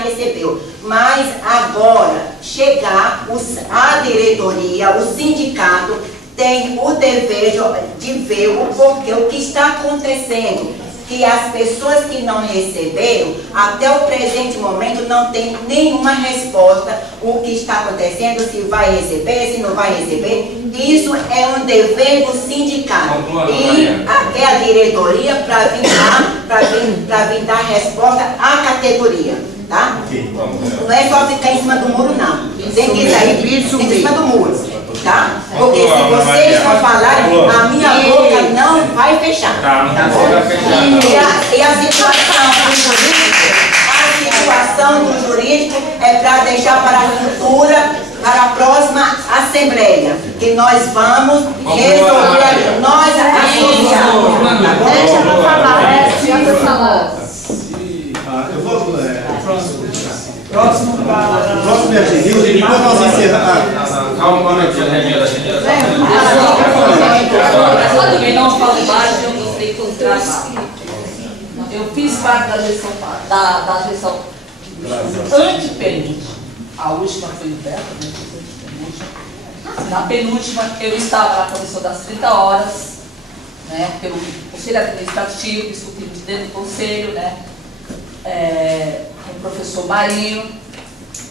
recebeu, mas agora chegar a diretoria, o sindicato tem o dever de ver o porquê, o que está acontecendo, que as pessoas que não receberam, até o presente momento, não tem nenhuma resposta o que está acontecendo, se vai receber, se não vai receber. Isso é um dever do sindicato. E é a diretoria para vir dar resposta à categoria. Tá? Não é só ficar em cima do muro, não. Tem que sair em cima do muro. Tá? Porque se vocês não falarem, a minha boca não vai fechar. Tá bom? E a situação do jurídico é para deixar para a futura, para a próxima Assembleia, que nós vamos resolver, nós associamos. Tá bom? Deixa para falar, deixa para falar. Eu vou... Próximo para... Próximo é a Genilda, e depois nós encerramos. Calma um momentinho, Genilda. Só também não falo baixo, eu gostei do trabalho. Eu fiz parte da gestão antepenúltima. a última foi Humberto, né? Na penúltima, eu estava na comissão das 30 horas, né, pelo Conselho Administrativo, discutimos dentro do Conselho, né, com o professor Marinho,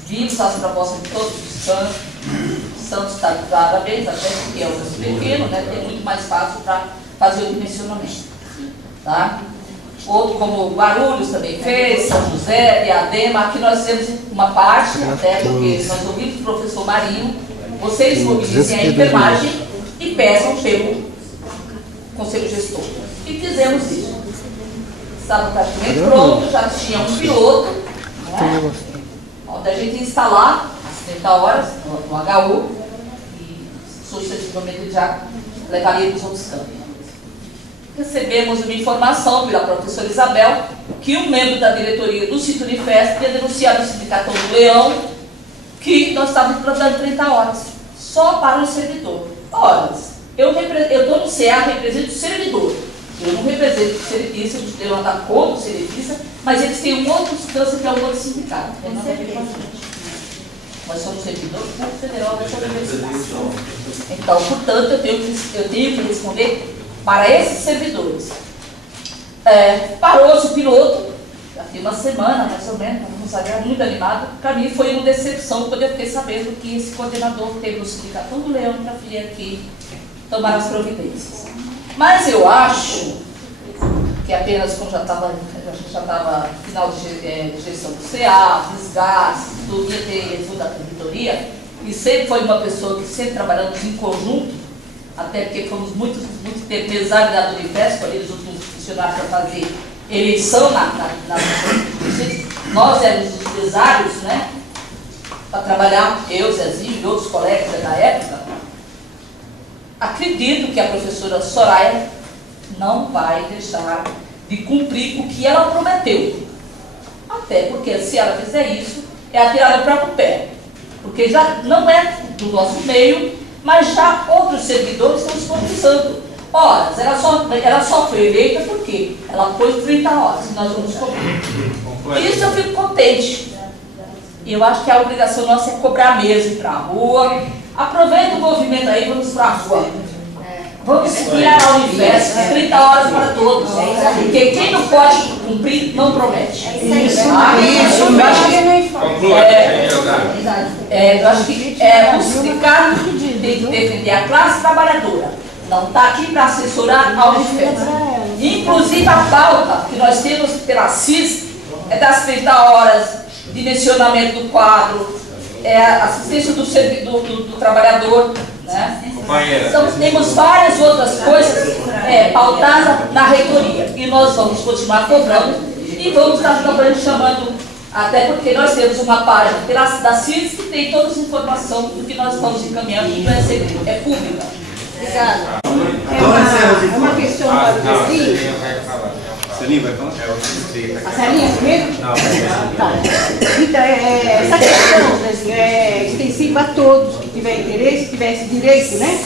vimos as propostas de todos os santos. Santos está de parabéns, até porque é um pequeno, né, é muito mais fácil para fazer o dimensionamento. Tá? Outro, como o Guarulhos também fez, São José, Diadema, aqui nós temos uma parte, até porque nós ouvimos o professor Marinho, vocês mobilizem a enfermagem e peçam pelo Conselho Gestor. E fizemos isso. Estava praticamente pronto, já tinha um piloto, né, onde a gente ia instalar às 30 horas no HU e sucessivamente já levaria para os outros campos. Recebemos uma informação pela professora Isabel que um membro da diretoria do Sítio Unifesp tinha denunciado o Sindicato do Leão que nós estávamos implantando 30 horas, só para o servidor. Ora, eu estou no CA, represento o servidor. Eu não represento o seletista, o Leão está contra o seletista, mas eles têm uma outra instância que é o outro sindicato. Nós somos servidores do federal dessa universidade. Então, portanto, eu tenho que responder para esses servidores. Parou-se o piloto, já tem uma semana mais ou menos, não sabia, muito animado. Para mim foi uma decepção quando eu fiquei sabendo que esse coordenador teve no Sindicato do Leão para vir aqui tomar as providências. Mas eu acho que apenas como já estava final de gestão do CA, desgaste, tudo ia ter resultado da auditoria, e sempre foi uma pessoa que sempre trabalhamos em conjunto, até porque fomos muito tempo mesário da Unifesp, ali os últimos funcionários para fazer eleição nós éramos os mesários, né, para trabalhar, eu, Zezinho e outros colegas da época. Acredito que a professora Soraya não vai deixar de cumprir o que ela prometeu. Até porque se ela fizer isso, é atirar no próprio pé. Porque já não é do nosso meio, mas já outros servidores estão se mobilizando. Ora, ela só foi eleita porque ela pôs 30 horas e nós vamos cobrar. Isso eu fico contente. E eu acho que a obrigação nossa é cobrar mesmo, ir para a rua. Aproveita o movimento aí, vamos para a rua. Vamos criar a Unifesp, 30 horas para todos. Porque quem não pode cumprir, não promete. Eu acho que o sindicato tem que defender a classe trabalhadora. Não está aqui para assessorar a Unifesp. Inclusive a pauta que nós temos pela CIS é das 30 horas, dimensionamento do quadro, assistência do trabalhador, né? Então, temos várias outras coisas pautadas na reitoria. E nós vamos continuar cobrando e vamos estar chamando, até porque nós temos uma página da CIS que tem todas as informações do que nós estamos encaminhando, que não é segredo, é pública. Obrigada. Uma questão para o Celinho. Celinho vai falar? A Celinha primeiro? Não, tá. Então, essa questão é extensiva a todos que tiverem interesse, que tivessem direito, né?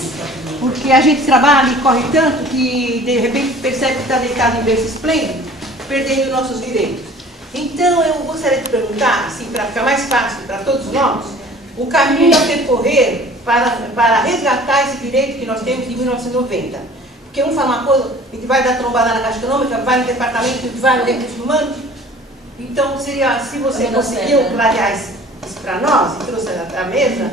Porque a gente trabalha e corre tanto que de repente percebe que está deitado em berço esplêndido, perdendo nossos direitos. Então, eu gostaria de perguntar, assim, para ficar mais fácil para todos nós, o caminho a percorrer para resgatar esse direito que nós temos de 1990. Porque um fala uma coisa, a gente vai dar trombada na Caixa Econômica, vai no departamento, vai no recursos humanos. Então, seria, se você conseguiu clarear isso para nós, e trouxe à mesa,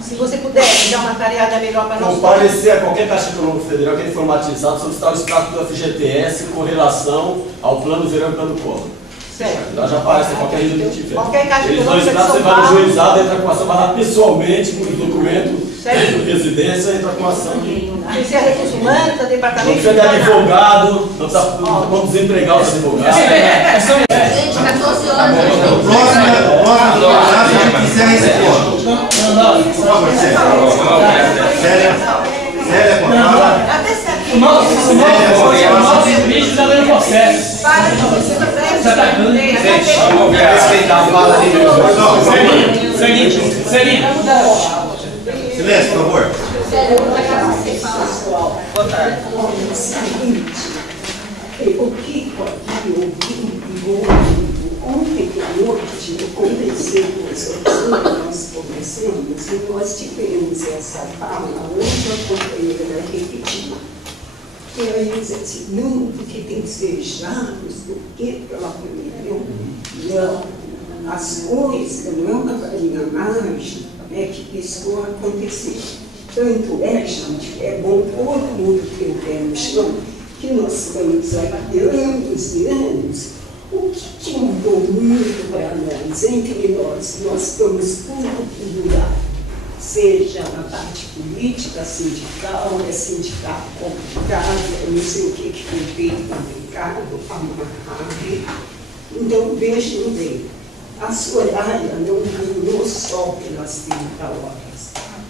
se você puder dar uma tareada melhor para nós. Comparecer a qualquer Caixa Econômica Federal que é informatizado, solicitar o extrato do FGTS com relação ao plano verão e plano Collor. Então já aparece qualquer região que tiver. Qualquer Caixa Eles Econômica dois você vai no juizado, entra com a ação, vai lá pessoalmente, com o documento de residência, entra com a ação. Se é recursos humanos, é departamento. Não precisa de advogado, vamos desempregar os advogados. Gente, 14 horas. O próximo a gente encerra esse ponto. Por favor, Célia, fala. O nosso bicho está dando processo. Você está dando. Vamos respeitar a fala de Celinho. Silêncio, por favor. Boa tarde. O que eu ouvi Ontem à noite, eu conversei com as pessoas, nós conversamos, e nós tivemos essa fala, outra companheira repetiu. E aí diz assim, não, porque tem que ser Jacos, porque pela opinião, não, as coisas não é uma varinha mágica, que isso acontecer. Tanto é, gente, é bom todo mundo ter o pé no chão, que nós estamos aqui anos e anos. O que mudou muito para nós, entre nós estamos tudo plural, seja na parte política, sindical, sindicato complicado, não sei o que foi feito complicado, amarrado. Então, vejam bem, a Soraya não ganhou só pelas 30 horas.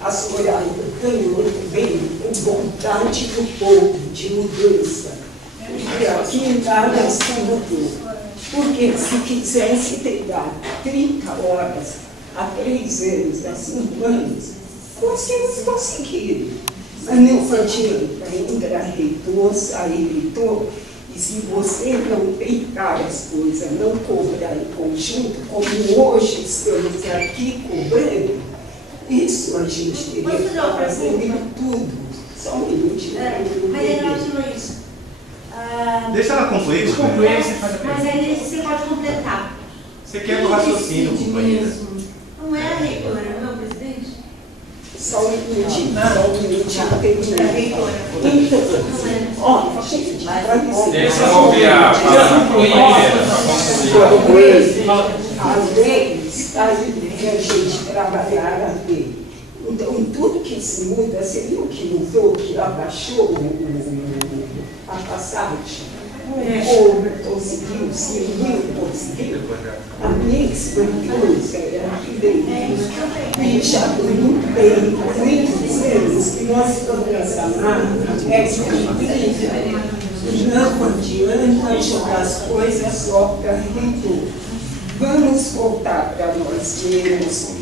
A Soraya ganhou também com vontade do povo, de mudança. Porque aqui em casa mudou. Porque se quisesse ter dado 30 horas há 3 anos, há 5 anos, nós tínhamos conseguido. Mas não adianta entrar reitor, sair reitor, e se você não peitar as coisas, não cobrar em conjunto, como hoje estamos aqui cobrando, isso a gente teria que estar fazendo tudo. Só um minutinho. Mas em relação a isso. Deixa ela concluir, mas aí você pode completar. Você quer o raciocínio, companheira? Não é a reitora, não é o presidente? Só um minutinho, tem a reitora. Ó, gente, deixa eu ouvir a às vezes, está aí que a gente trabalhar a ver. Então, tudo que se muda, você viu que mudou, que abaixou a passagem? O povo conseguiu, se conseguiu. A minha experiência era que veio. E já muito bem, muitos anos que nós estamos nessa marca, é incrível. Não adianta jogar as coisas só para reitor. Vamos voltar para nós mesmos,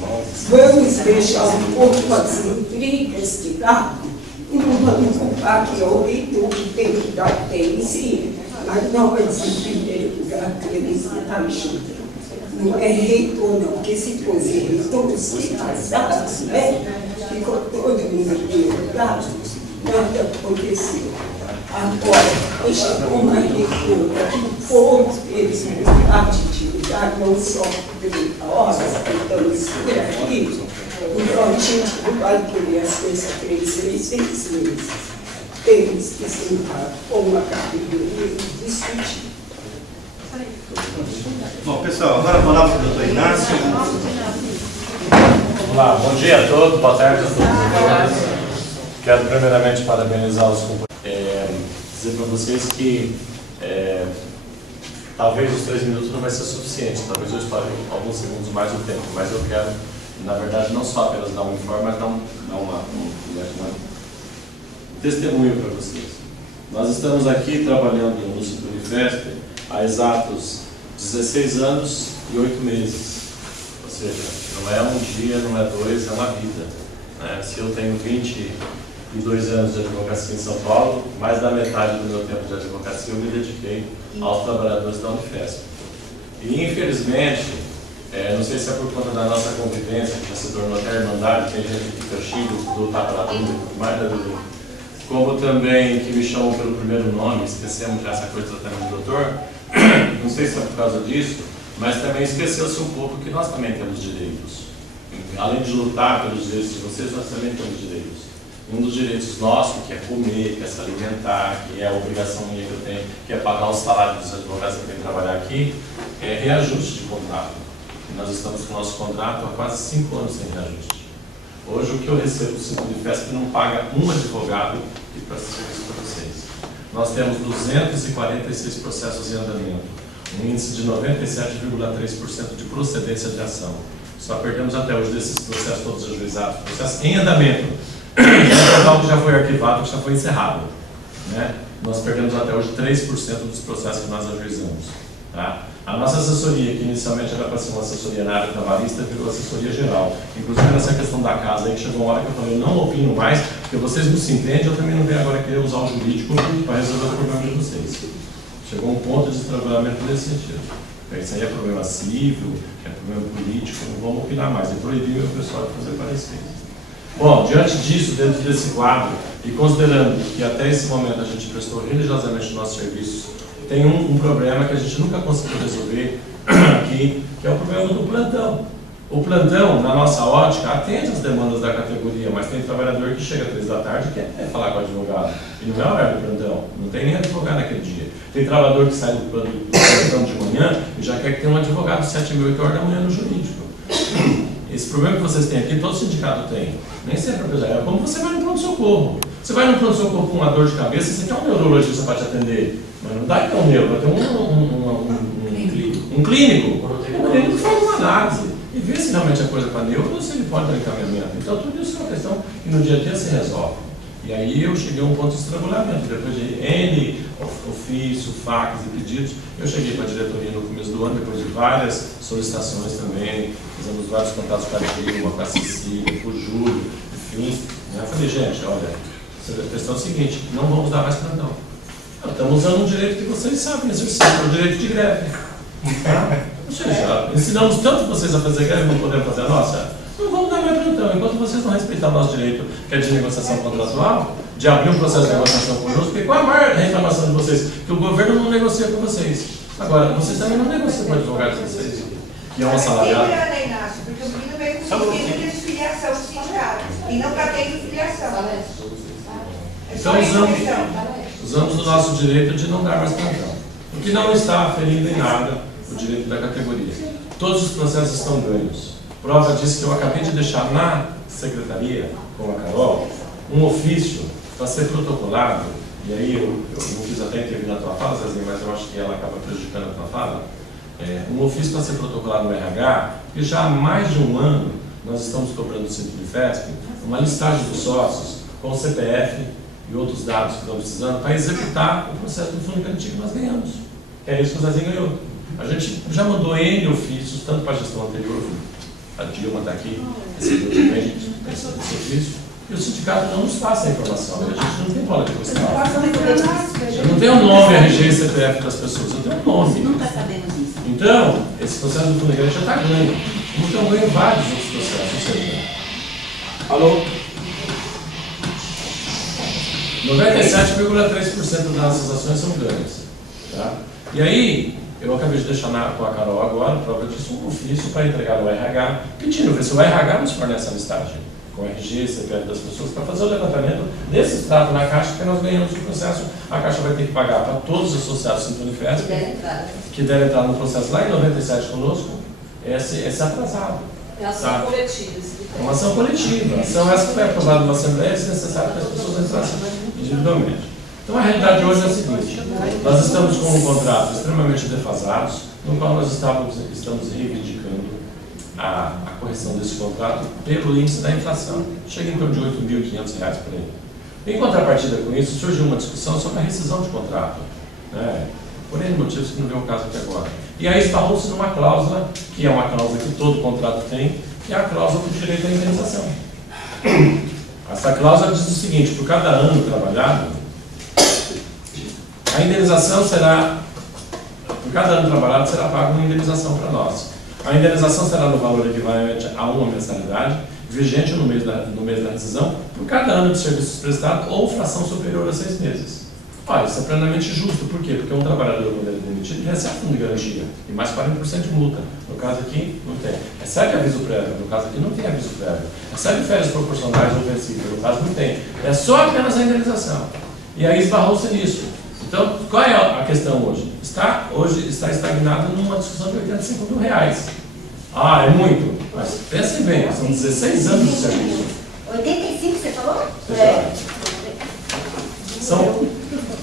vamos deixar um pouco as intrigas de lado e não vamos culpar que é o reitor que tem que dar atenção, mas nós, em primeiro lugar, temos que estar juntos. Não é reitor, não, porque se fosse reitor, os que passaram, ficou todo mundo empregado, nada aconteceu. Agora, chegou uma reitora que o povo fez vontade de mudar, não só por 30 horas, estamos por aqui, então a gente não vai querer as coisas 3 vezes, 6 meses. Temos que sentar com uma categoria e discutir. Bom, pessoal, agora a palavra para o doutor Inácio. Vamos lá, bom dia a todos, boa tarde a todos. Quero primeiramente parabenizar os companheiros. Dizer para vocês que talvez os 3 minutos não vai ser suficiente, talvez eu espere alguns segundos mais o tempo, mas eu quero, na verdade, não só apenas dar um informe, mas dar um testemunho para vocês. Nós estamos aqui trabalhando no Centro Unifesp há exatos 16 anos e 8 meses, ou seja, não é um dia, não é 2, é uma vida, né? Se eu tenho 22 anos de advocacia em São Paulo, mais da metade do meu tempo de advocacia eu me dediquei aos trabalhadores da Unifesp. E infelizmente, não sei se é por conta da nossa convivência, que já se tornou até irmandade, tem gente que fica chico, do tapa na bunda, mais da dúvida, como também que me chamam pelo primeiro nome, esquecemos já essa coisa do tratamento do doutor, não sei se é por causa disso, mas também esqueceu-se um pouco que nós também temos direitos. Além de lutar pelos direitos de vocês, nós também temos direitos. Um dos direitos nossos, que é comer, que é se alimentar, que é a obrigação minha que eu tenho, que é pagar os salários dos advogados que vêm trabalhar aqui, é reajuste de contrato. E nós estamos com o nosso contrato há quase 5 anos sem reajuste. Hoje o que eu recebo do Centro Unifesp não paga um advogado que presta serviço para vocês. Nós temos 246 processos em andamento, um índice de 97,3% de procedência de ação. Só perdemos até hoje desses processos todos ajuizados, processos em andamento. O que já foi arquivado, que já foi encerrado, né? Nós perdemos até hoje 3% dos processos que nós ajuizamos, tá? A nossa assessoria, que inicialmente era para ser uma assessoria na área trabalhista, virou assessoria geral. Inclusive nessa questão da casa aí, que chegou uma hora que eu falei, eu não opino mais, porque vocês não se entendem, eu também não venho agora querer usar o jurídico para resolver o problema de vocês. Chegou um ponto de estrangulamento nesse sentido. Isso aí é problema civil, é problema político, não vamos opinar mais. E proibir o pessoal de fazer parecido. Bom, diante disso, dentro desse quadro, e considerando que até esse momento a gente prestou religiosamente o nosso serviço, tem um problema que a gente nunca conseguiu resolver aqui, que é o problema do plantão. O plantão, na nossa ótica, atende às demandas da categoria, mas tem trabalhador que chega às 3 da tarde e quer falar com o advogado. E não é horário do plantão, não tem nem advogado naquele dia. Tem trabalhador que sai do plantão de manhã e já quer que tenha um advogado às 7h30, 8h da manhã no jurídico. Esse problema que vocês têm aqui, todo sindicato tem. Nem sempre é como você vai no pronto-socorro. Você vai no pronto-socorro com uma dor de cabeça, você quer um neurologista para te atender. Mas não dá que ter um neuro, vai ter um clínico. O clínico faz uma análise e vê se realmente é coisa para neuro ou se ele pode dar encaminhamento. Então tudo isso é uma questão que no dia a dia se resolve. E aí eu cheguei a um ponto de estrangulamento. Depois de N ofício, fax e pedidos, eu cheguei para a diretoria no começo do ano, depois de várias solicitações também, fizemos vários contatos com a Dilma, com a Cecília, com o Júlio, enfim. Eu falei, gente, olha, a questão é a seguinte, não vamos dar mais plantão. Estamos usando um direito que vocês sabem exercer, é o direito de greve. Tá? Ou seja, ensinamos tanto vocês a fazer greve, não podemos fazer a nossa? Não vamos dar mais plantão. Enquanto vocês não respeitarem o nosso direito, que é de negociação contratual, de abrir um processo de negociação conosco, porque qual a maior reclamação de vocês? Que o governo não negocia com vocês. Agora, vocês também não negociam com advogados de vocês, que é um assalariado. Porque o menino veio com um pedido de filiação sindical e não está tendo filiação. Então usamos o nosso direito de não dar mais plantão. O que não está ferindo em nada o direito da categoria. Todos os processos estão ganhos. Prova disso que eu acabei de deixar na secretaria, com a Carol, um ofício para ser protocolado, e aí eu não quis até intervir na tua fala, Zezinho, mas eu acho que ela acaba prejudicando a tua fala, um ofício para ser protocolado no RH, porque já há mais de um ano nós estamos cobrando do Sintrifesp uma listagem dos sócios com o CPF e outros dados que estão precisando para executar o processo do fundo garantido que nós ganhamos. Que é isso que o Zezinho ganhou. A gente já mandou N ofícios, tanto para a gestão anterior, a Dilma está aqui, recebeu também esse ofício, e o sindicato não nos passa a informação, a gente não tem bola de cristal. Eu não tenho o nome, RG e CPF das pessoas, eu tenho o nome. Nunca sabemos isso. Então, esse processo do fundo garantido já está ganho. Como estão ganhando vários outros processos, ou seja, alô? 97,3% das nossas ações são ganhas. Tá? E aí, eu acabei de deixar com a Carol agora, prova disso, um ofício para entregar no RH, pedindo ver se o RH nos fornece essa listagem, com RG, CPF das pessoas, para fazer o levantamento desse extrato na Caixa, que nós ganhamos o processo. A Caixa vai ter que pagar para todos os associados do Sintonifesp, que devem entrar no processo lá em 97 conosco, esse atrasado. É ação coletiva. É uma ação coletiva. A ação essa foi aprovada numa Assembleia, se necessário que as pessoas entrassem individualmente. Então a realidade hoje é a seguinte, nós estamos com um contrato extremamente defasado, no qual nós estamos reivindicando a correção desse contrato pelo índice da inflação. Chega em torno de R$ 8.500 por aí. Em contrapartida com isso, surgiu uma discussão sobre a rescisão de contrato. Por N motivos que não vem o caso aqui agora. E aí esbarrou-se numa cláusula, que é uma cláusula que todo contrato tem, que é a cláusula do direito à indenização. Essa cláusula diz o seguinte, por cada ano trabalhado, a indenização será, por cada ano trabalhado, será paga uma indenização para nós. A indenização será no valor equivalente a uma mensalidade, vigente no mês da rescisão, por cada ano de serviços prestados ou fração superior a 6 meses. Olha, isso é plenamente justo. Por quê? Porque um trabalhador, quando ele é demitido, ele recebe fundo de garantia e mais 40% de multa. No caso aqui, não tem. Recebe aviso prévio. No caso aqui, não tem aviso prévio. Recebe férias proporcionais ou vencíveis. No caso, não tem. É só apenas a indenização. E aí esbarrou-se nisso. Então, qual é a questão hoje? Hoje está estagnada numa discussão de R$85 mil. Ah, é muito. Mas pensem bem, são 16 anos de serviço. 85 você falou?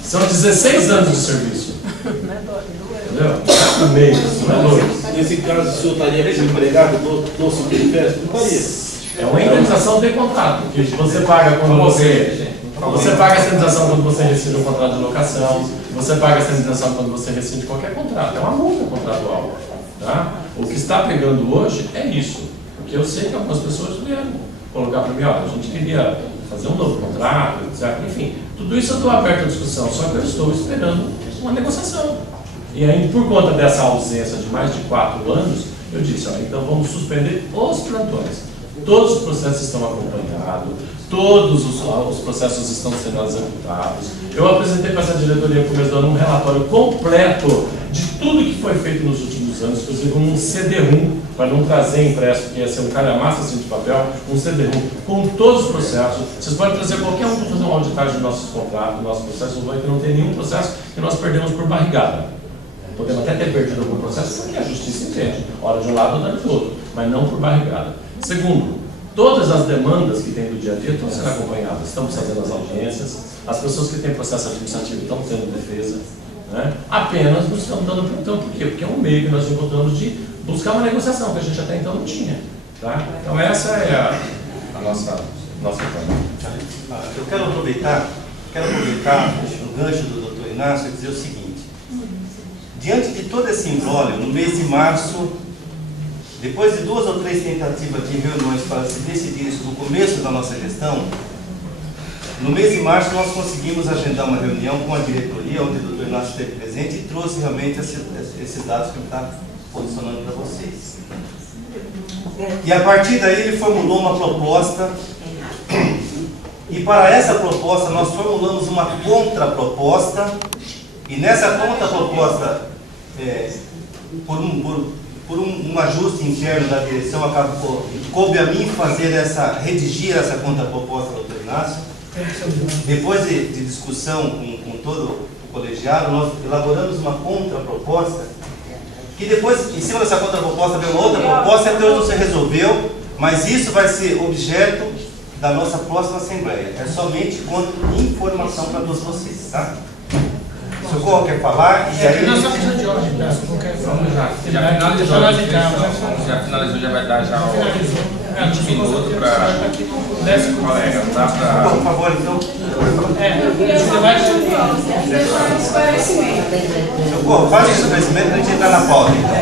São 16 anos de serviço. Entendeu? No mês, não é dois. Nesse caso, o senhor estaria desempregado no Sintrifesp? Não estaria. É uma indenização de contrato, que você paga quando você paga essa indenização quando você rescinde um contrato de locação, você paga essa indenização quando você rescinde qualquer contrato. É uma multa contratual. Tá? O que está pegando hoje é isso. Porque eu sei que algumas pessoas vieram colocar para mim, olha, a gente queria fazer um novo contrato, etc. Enfim, tudo isso eu estou aberto à discussão, só que eu estou esperando uma negociação. E aí, por conta dessa ausência de mais de 4 anos, eu disse, olha, então vamos suspender os plantões. Todos os processos estão acompanhados, todos os processos estão sendo executados. Eu apresentei para essa diretoria no começo do ano um relatório completo de tudo que foi feito nos últimos anos, inclusive um CD-ROM, para não trazer impresso, que ia ser um calhamaço assim de papel, um CD-ROM com todos os processos. Vocês podem trazer qualquer um para fazer uma auditagem dos nossos contratos, dos nossos processos, não tem nenhum processo que nós perdemos por barrigada. Podemos até ter perdido algum processo porque a justiça entende, hora de um lado, hora do outro, mas não por barrigada. Segundo, todas as demandas que tem do dia a dia estão sendo acompanhadas, estamos fazendo as audiências, as pessoas que têm processo administrativo estão tendo defesa, né? Apenas não estamos dando plantão. Por quê? Porque é um meio que nós encontramos de buscar uma negociação que a gente até então não tinha. Tá? Então essa é a nossa forma. Eu quero aproveitar o gancho do doutor Inácio e dizer o seguinte. Diante de todo esse imbróglio, no mês de março, depois de 2 ou 3 tentativas de reuniões para se decidir isso no começo da nossa gestão, no mês de março nós conseguimos agendar uma reunião com a diretoria, onde o doutor Inácio esteve presente e trouxe realmente esses dados que ele está posicionando para vocês. E a partir daí ele formulou uma proposta, e para essa proposta nós formulamos uma contraproposta, e nessa contraproposta, por um ajuste interno da direção, coube a mim redigir essa contraproposta, doutor Inácio. Depois de discussão com todo o colegiado, nós elaboramos uma contraproposta, que depois, em cima dessa contraproposta, veio uma outra proposta, até hoje não se resolveu, mas isso vai ser objeto da nossa próxima Assembleia. É somente quanto informação para todos vocês, tá? O Socorro quer falar e aí... Nós estamos precisando de ordem, tá? Vamos já. Já finalizou, já vai dar já 20 minutos para o colega, tá? Por favor, então. Socorro, faz esse esclarecimento para a gente entrar na pauta, então.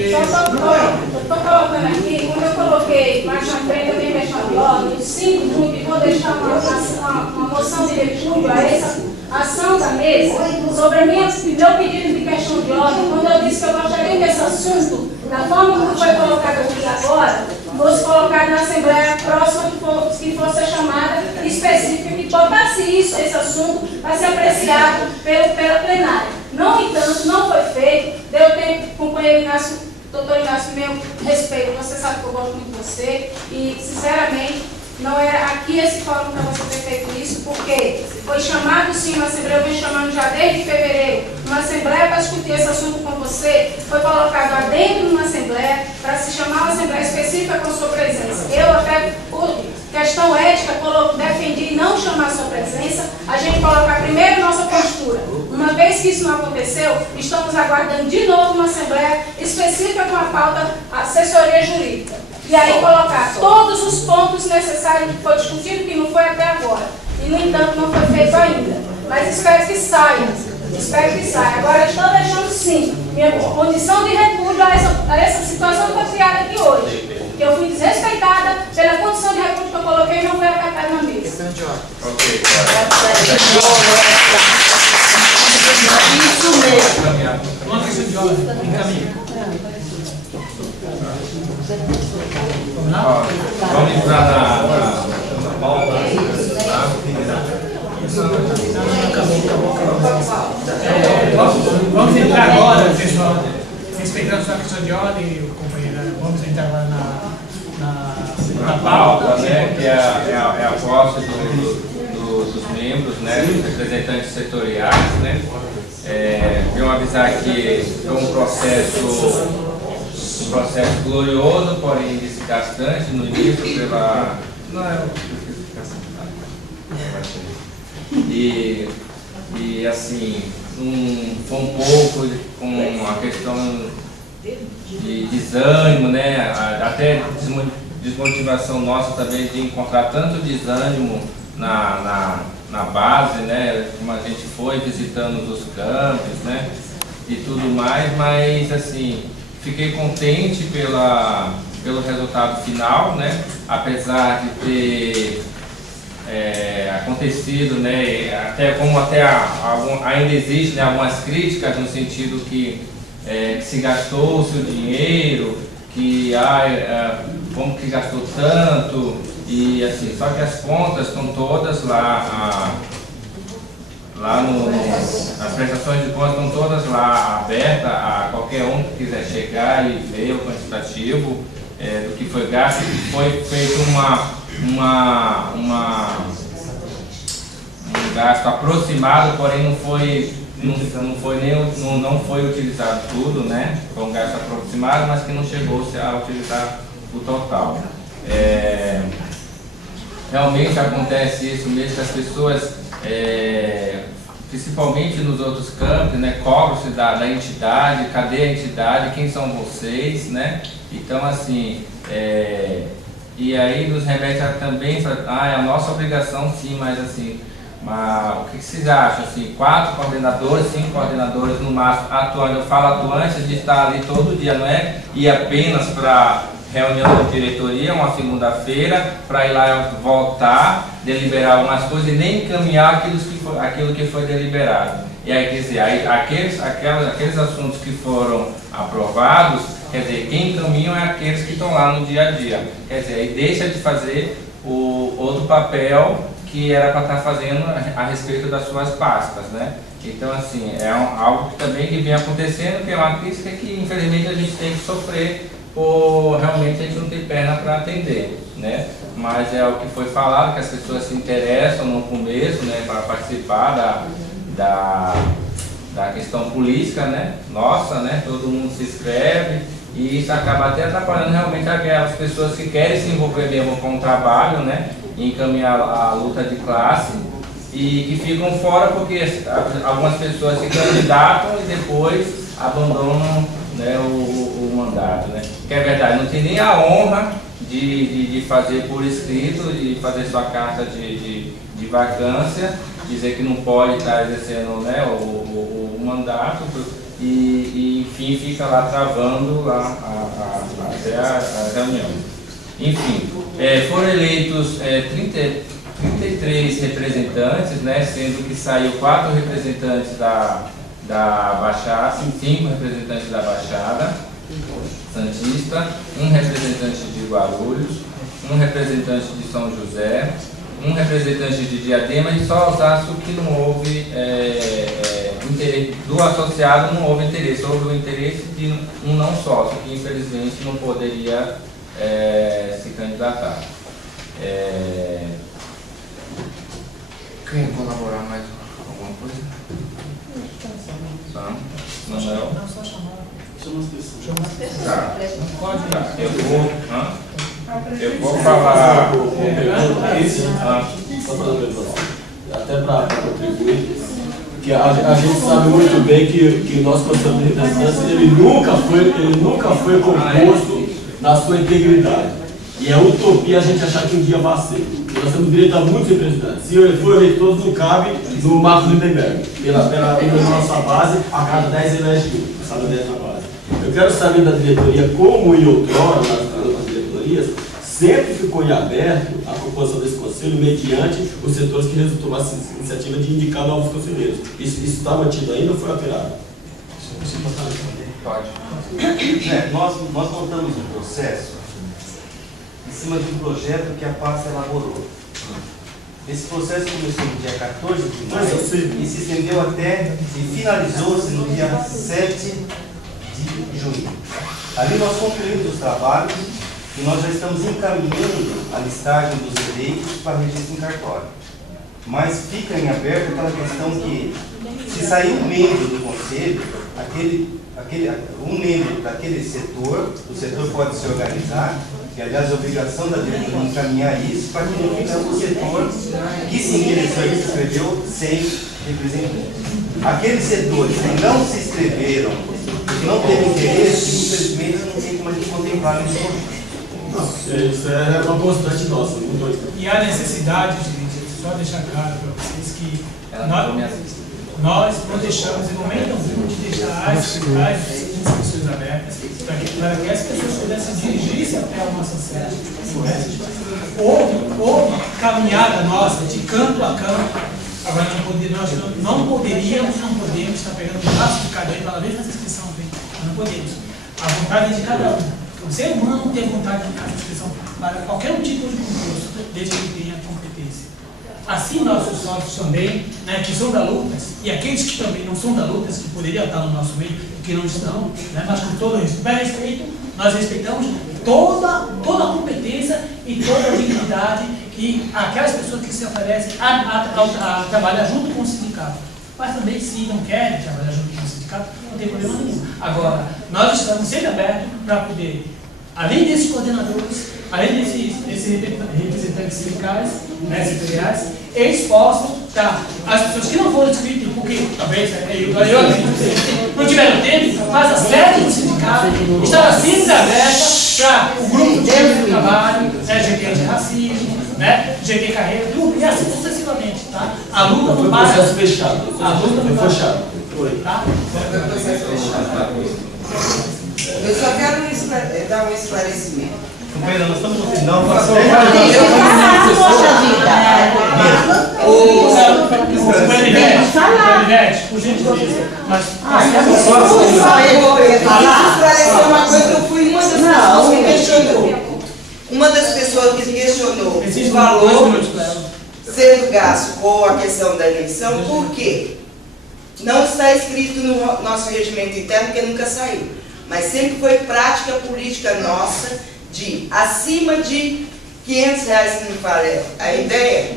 Estou colocando aqui, quando eu coloquei mais na frente, eu tenho questão de ordem, o 5 e vou deixar uma moção de repúdio a essa ação da mesa sobre meu pedido de questão de ordem, quando eu disse que eu gostaria que esse assunto, da forma como foi colocado aqui agora, fosse colocado na Assembleia próxima que fosse chamada específica, que botasse esse assunto para ser apreciado pela plenária. No entanto, não foi feito, deu tempo, companheiro Inácio, doutor Inácio, meu respeito, você sabe que eu gosto muito de você e, sinceramente, não era aqui esse fórum para você ter feito isso, porque foi chamado sim uma Assembleia, eu venho chamando já desde fevereiro, uma Assembleia para discutir esse assunto com você, foi colocado adentro de uma Assembleia para se chamar uma Assembleia específica com sua presença. Eu até, por questão ética, defendi não chamar sua presença, a gente colocar primeiro nossa postura. Uma vez que isso não aconteceu, estamos aguardando de novo uma Assembleia específica com a pauta assessoria jurídica. E aí colocar todos os pontos necessários que foi discutido, que não foi até agora. E, no entanto, não foi feito ainda. Mas espero que saia. Espero que saia. Agora, estou deixando, sim, minha condição de repúdio a essa situação que foi criada aqui hoje. Que eu fui desrespeitada pela condição de repúdio que eu coloquei e não foi acatada na mesa. Ok. Isso mesmo. Uma questão de ordem. Encaminho. Vamos entrar na pauta, tá? Vamos entrar agora, pessoal, respeitando sua questão de ordem, companheira, vamos entrar agora na pauta, né, que é a posse dos membros, né, dos representantes setoriais, né. Venho avisar que foi um processo glorioso, porém desgastante no início pela... E assim, foi um pouco com a questão de desânimo, né? Até desmotivação nossa também de encontrar tanto desânimo na base, né? Como a gente foi visitando os campos, né? E tudo mais, mas assim, fiquei contente pelo resultado final, né? Apesar de ter acontecido, né, ainda existe, né, algumas críticas no sentido que se gastou o seu dinheiro, que como que gastou tanto, e assim, só que as contas estão todas lá, as prestações de contas estão todas lá abertas a qualquer um que quiser chegar e ver o quantitativo do que foi gasto. Foi feito um gasto aproximado, porém não foi utilizado tudo, né? Foi um gasto aproximado, mas que não chegou-se a utilizar o total. Realmente acontece isso mesmo, que as pessoas, principalmente nos outros campos, né, cobram-se da entidade, cadê a entidade, quem são vocês, né? Então, assim, e aí nos remete também, é a nossa obrigação, sim, mas assim, o que vocês acham? Assim, 4 coordenadores, 5 coordenadores no máximo atuando. Eu falo atuante de estar ali todo dia, não é ir apenas para reunião de diretoria, uma segunda-feira, para ir lá voltar, deliberar algumas coisas e nem encaminhar aquilo que foi deliberado. E aí, quer dizer, aqueles assuntos que foram aprovados, quer dizer, quem encaminham é aqueles que estão lá no dia a dia. Quer dizer, aí deixa de fazer o outro papel que era para estar fazendo a respeito das suas pastas, né? Então, assim, algo que também que vem acontecendo, que é uma crítica que infelizmente a gente tem que sofrer, por realmente a gente não tem perna para atender, né? Mas é o que foi falado, que as pessoas se interessam no começo, né, para participar da questão política, né? Nossa, né? Todo mundo se inscreve e isso acaba até atrapalhando realmente aquelas pessoas que querem se envolver mesmo com o trabalho, né? Encaminhar a luta de classe e que ficam fora porque algumas pessoas se candidatam e depois abandonam, né, o mandato, né? Que é verdade, não tem nem a honra de fazer por escrito, de fazer sua carta de vacância, dizer que não pode estar exercendo, né, o mandato e enfim fica lá travando até a reunião. Enfim, foram eleitos 33 representantes, né, sendo que saiu 4 representantes da Baixada, 5 representantes da Baixada Santista, 1 representante de Guarulhos, 1 representante de São José, 1 representante de Diadema e só Osasco que não houve interesse, do associado não houve interesse, houve o interesse de um não sócio, que infelizmente não poderia se candidatar. Quem colaborar mais alguma coisa? Manuel? Não, só chamar. Chama as pessoas. Chama as pessoas. Tá. Eu vou falar. Até para contribuir, que a gente sabe muito bem que o nosso Conselho de Representantes ele nunca foi composto na sua integridade. E é utopia a gente achar que um dia vai ser. Nós temos direito a muitos representantes. Se eu for eleito todos, não cabe no Marcos Lindenberg. Pela nossa base, a cada 10 elege um. Sabe dessa base. Eu quero saber da diretoria como em outrora, nas diretorias, sempre ficou em aberto a composição desse conselho mediante os setores que resultou nessa iniciativa de indicar novos conselheiros. Isso está mantido ainda ou foi alterado? Pode. Nós montamos um processo em cima de um projeto que a pasta elaborou. Esse processo começou no dia 14 de maio e se estendeu até e finalizou-se no dia 7 de junho. Ali nós concluímos os trabalhos e nós já estamos encaminhando a listagem dos eleitos para registro em cartório. Mas fica em aberto aquela questão que, se sair um membro do conselho, um membro daquele setor, o setor pode se organizar, que aliás é obrigação da diretoria encaminhar isso, para que não fique o setor que se interessou e se inscreveu sem representante. Aqueles setores que não se inscreveram, que não teve interesse, infelizmente não tem como a gente contemplar nesse momento. Isso é uma constante nossa. E há necessidade, gente, só deixar claro para vocês que nós não deixamos em momento algum de deixar as inscrições abertas para que as pessoas pudessem dirigir-se até a nossa sede. houve caminhada nossa de canto a canto. Agora nós não podemos estar pegando o braço de cada um e falar, vem fazer inscrição, vem. Nós não podemos. A vontade é de cada um. O ser humano tem vontade de fazer inscrição para qualquer tipo de concurso, desde que ele tenha competência. Assim, nossos sócios também, né, que são da Lutas, e aqueles que também não são da Lutas, que poderiam estar no nosso meio, que não estão, né, mas com todo respeito, nós respeitamos toda a competência e toda a dignidade que aquelas pessoas que se oferecem a trabalhar junto com o sindicato. Mas também, se não querem trabalhar junto com o sindicato, não tem problema nenhum. Agora, nós estamos sempre abertos para poder, além desses coordenadores, além desses representantes sindicais, né, setoriais, eles possam, as pessoas que não foram inscritas, porque talvez não tiveram tempo, mas a sede do sindicato estava sempre aberta para o grupo de trabalho, né, GT Antirracismo, né, GT Carreira, e assim sucessivamente, tá? A luta foi para... processo fechado. A luta foi fechado. Foi, tá? Foi processo fechado. Eu só quero dar um esclarecimento. Companheira, nós estamos no final. Por gentileza. Mas esclarecer uma coisa que eu fui uma das pessoas que questionou. Uma das pessoas que questionou o valor sendo gasto com a questão da eleição, por quê? Não está escrito no nosso regimento interno, porque nunca saiu. Mas sempre foi prática política nossa de acima de R$500, se não me falha a ideia,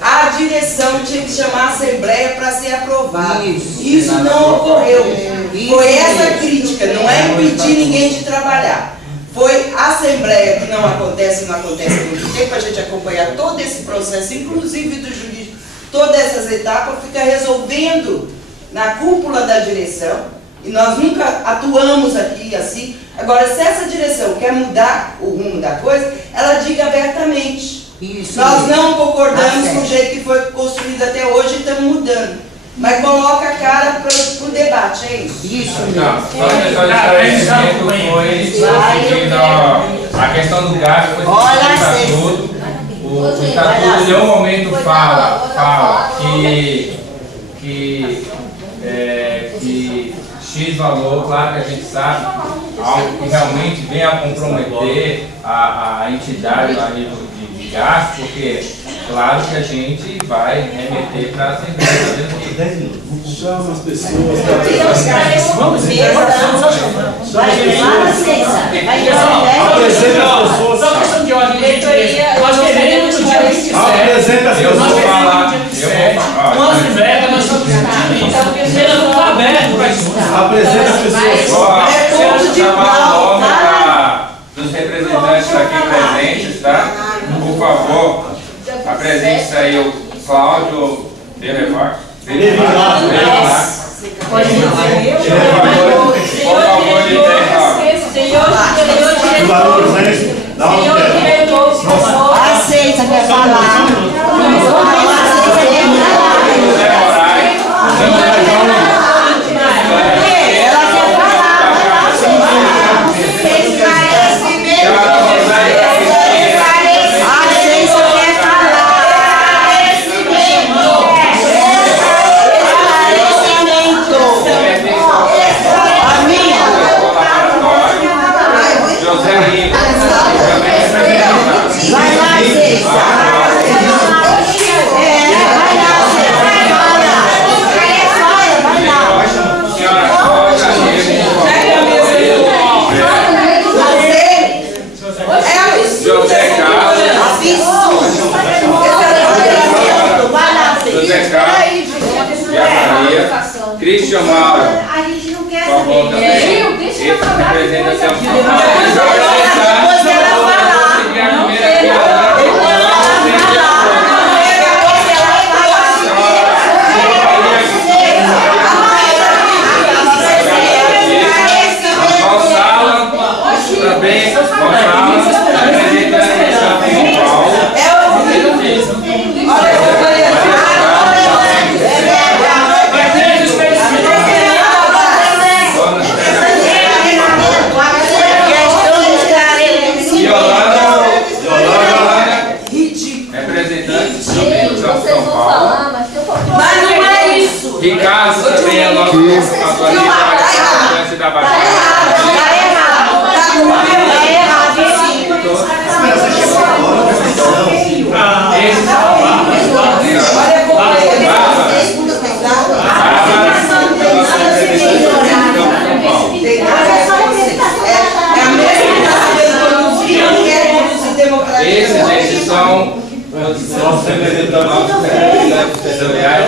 a direção tinha que chamar a Assembleia para ser aprovada. Isso não ocorreu. Foi essa crítica, não é impedir ninguém de trabalhar. Foi a Assembleia, que não acontece há muito tempo, a gente acompanhar todo esse processo, inclusive do jurídico, todas essas etapas, fica resolvendo na cúpula da direção, e nós nunca atuamos aqui assim. Agora, se essa direção quer mudar o rumo da coisa, ela diga abertamente. Isso, nós não concordamos com o jeito que foi construído até hoje e estamos mudando. Mas coloca a cara para o debate, é isso? Isso mesmo. Só o esclarecimento foi a questão do gasto foi estatuto. O estatuto em nenhum momento fala que X valor, claro que a gente sabe, algo que realmente venha a comprometer a entidade a nível de gasto, porque claro que a gente vai remeter para a Assembleia. 10 minutos. Chama as pessoas. Vamos só questão de ordem. Nós queremos no dia 27. Eu vou falar. Uma Assembleia, nós estamos discutindo isso. Ela não está aberto para isso. Apresenta as pessoas. Eu chamar o nome dos representantes aqui presentes, tá? Por favor, apresente-se aí o Cláudio Delevar. Aceita, quer falar? Cristian Mauro. A gente não quer saber. Gil, deixa eu falar. questão Ricardo também é o nosso atualizador da Baixada. Esses, gente, são os nossos representantes territoriais,